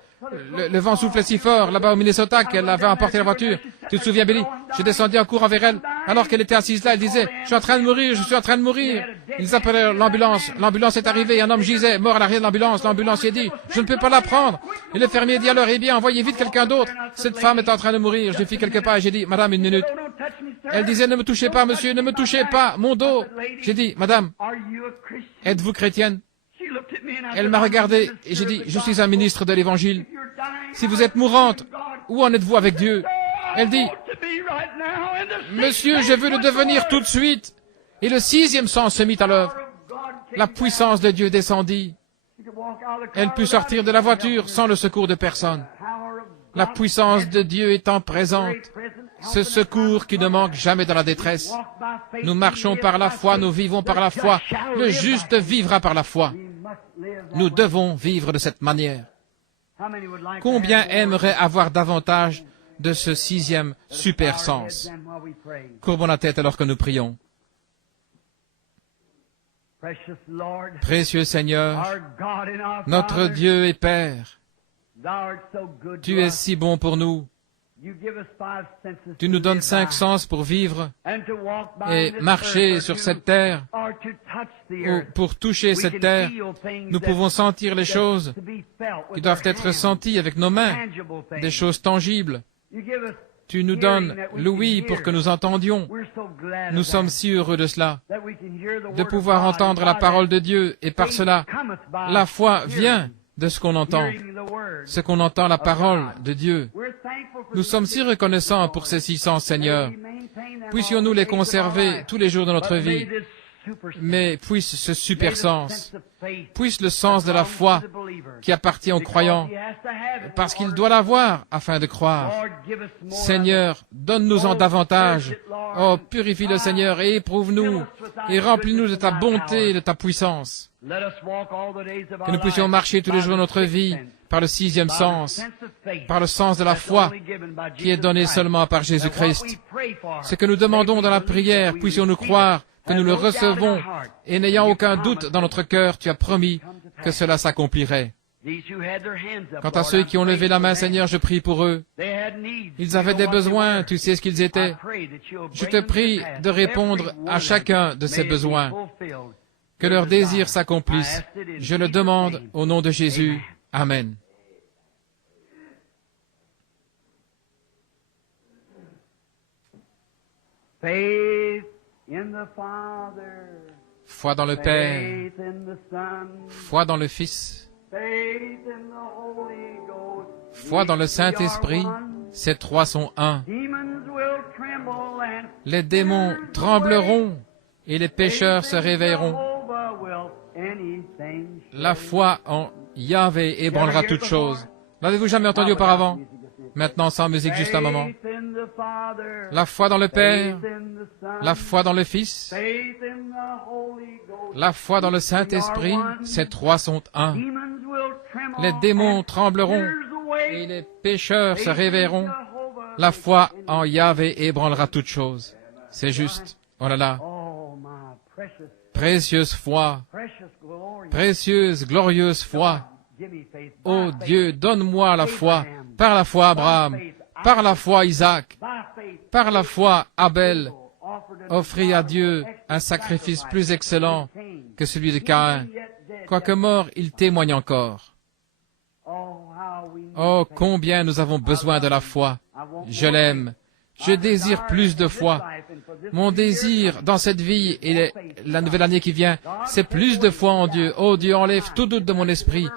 Le vent soufflait si fort, là-bas au Minnesota, qu'elle avait emporté la voiture. Tu te souviens, Billy? J'ai descendu en courant vers elle. Alors qu'elle était assise là, elle disait, « Je suis en train de mourir, je suis en train de mourir. » Ils appelèrent l'ambulance. L'ambulance est arrivée, un homme gisait, mort à l'arrière de l'ambulance. L'ambulancier dit, « Je ne peux pas la prendre. » Et le fermier dit alors, « Eh bien, envoyez vite quelqu'un d'autre. Cette femme est en train de mourir. » Je fis quelques pas et j'ai dit, « Madame, une minute. » Elle disait, « Ne me touchez pas, monsieur, ne me touchez pas, mon dos. » J'ai dit, « Madame, êtes-vous chrétienne? » Elle m'a regardé et j'ai dit, « Je suis un ministre de l'Évangile. Si vous êtes mourante, où en êtes-vous avec Dieu? » Elle dit, « Monsieur, je veux le devenir tout de suite. » Et le sixième sens se mit à l'œuvre. La puissance de Dieu descendit. Elle put sortir de la voiture sans le secours de personne. La puissance de Dieu étant présente, ce secours qui ne manque jamais dans la détresse. Nous marchons par la foi, nous vivons par la foi. Le juste vivra par la foi. Nous devons vivre de cette manière. Combien aimeraient avoir davantage de ce sixième super sens? Courbons la tête alors que nous prions. Précieux Seigneur, notre Dieu et Père, Tu es si bon pour nous. Tu nous donnes 5 sens pour vivre et marcher sur cette terre, ou pour toucher cette terre. Nous pouvons sentir les choses qui doivent être senties avec nos mains, des choses tangibles. Tu nous donnes l'ouïe pour que nous entendions. Nous sommes si heureux de cela, de pouvoir entendre la parole de Dieu, et par cela, la foi vient de ce qu'on entend, la parole de Dieu. Nous sommes si reconnaissants pour ces 6 sens, Seigneur. Puissions-nous les conserver tous les jours de notre vie, mais puisse ce super sens, puisse le sens de la foi qui appartient aux croyants, parce qu'il doit l'avoir afin de croire. Seigneur, donne-nous-en davantage. Oh, purifie-le, Seigneur, et éprouve-nous, et remplis-nous de ta bonté et de ta puissance. Que nous puissions marcher tous les jours de notre vie par le 6e sens, par le sens de la foi qui est donné seulement par Jésus-Christ. Ce que nous demandons dans la prière, puissions-nous croire que nous le recevons, et n'ayant aucun doute dans notre cœur, tu as promis que cela s'accomplirait. Quant à ceux qui ont levé la main, Seigneur, je prie pour eux. Ils avaient des besoins, tu sais ce qu'ils étaient. Je te prie de répondre à chacun de ces besoins. Que leurs désirs s'accomplissent. Je le demande au nom de Jésus. Amen. Foi dans le Père, foi dans le Fils, foi dans le Saint-Esprit, ces 3 sont un. Les démons trembleront et les pécheurs se réveilleront. La foi en Yahvé ébranlera toutes choses. L'avez-vous jamais entendu auparavant? Maintenant, sans musique, juste un moment. La foi dans le Père, la foi dans le Fils, la foi dans le Saint-Esprit, ces 3 sont un. Les démons trembleront et les pécheurs se réveilleront. La foi en Yahvé ébranlera toutes choses. C'est juste. Oh là là. Précieuse foi, précieuse, glorieuse foi. Ô Dieu, donne-moi la foi, par la foi Abraham, par la foi Isaac, par la foi Abel, offrit à Dieu un sacrifice plus excellent que celui de Caïn. Quoique mort, il témoigne encore. Oh, combien nous avons besoin de la foi. Je l'aime. Je désire plus de foi. Mon désir dans cette vie et la nouvelle année qui vient, c'est plus de foi en Dieu. Oh Dieu, enlève tout doute de mon esprit.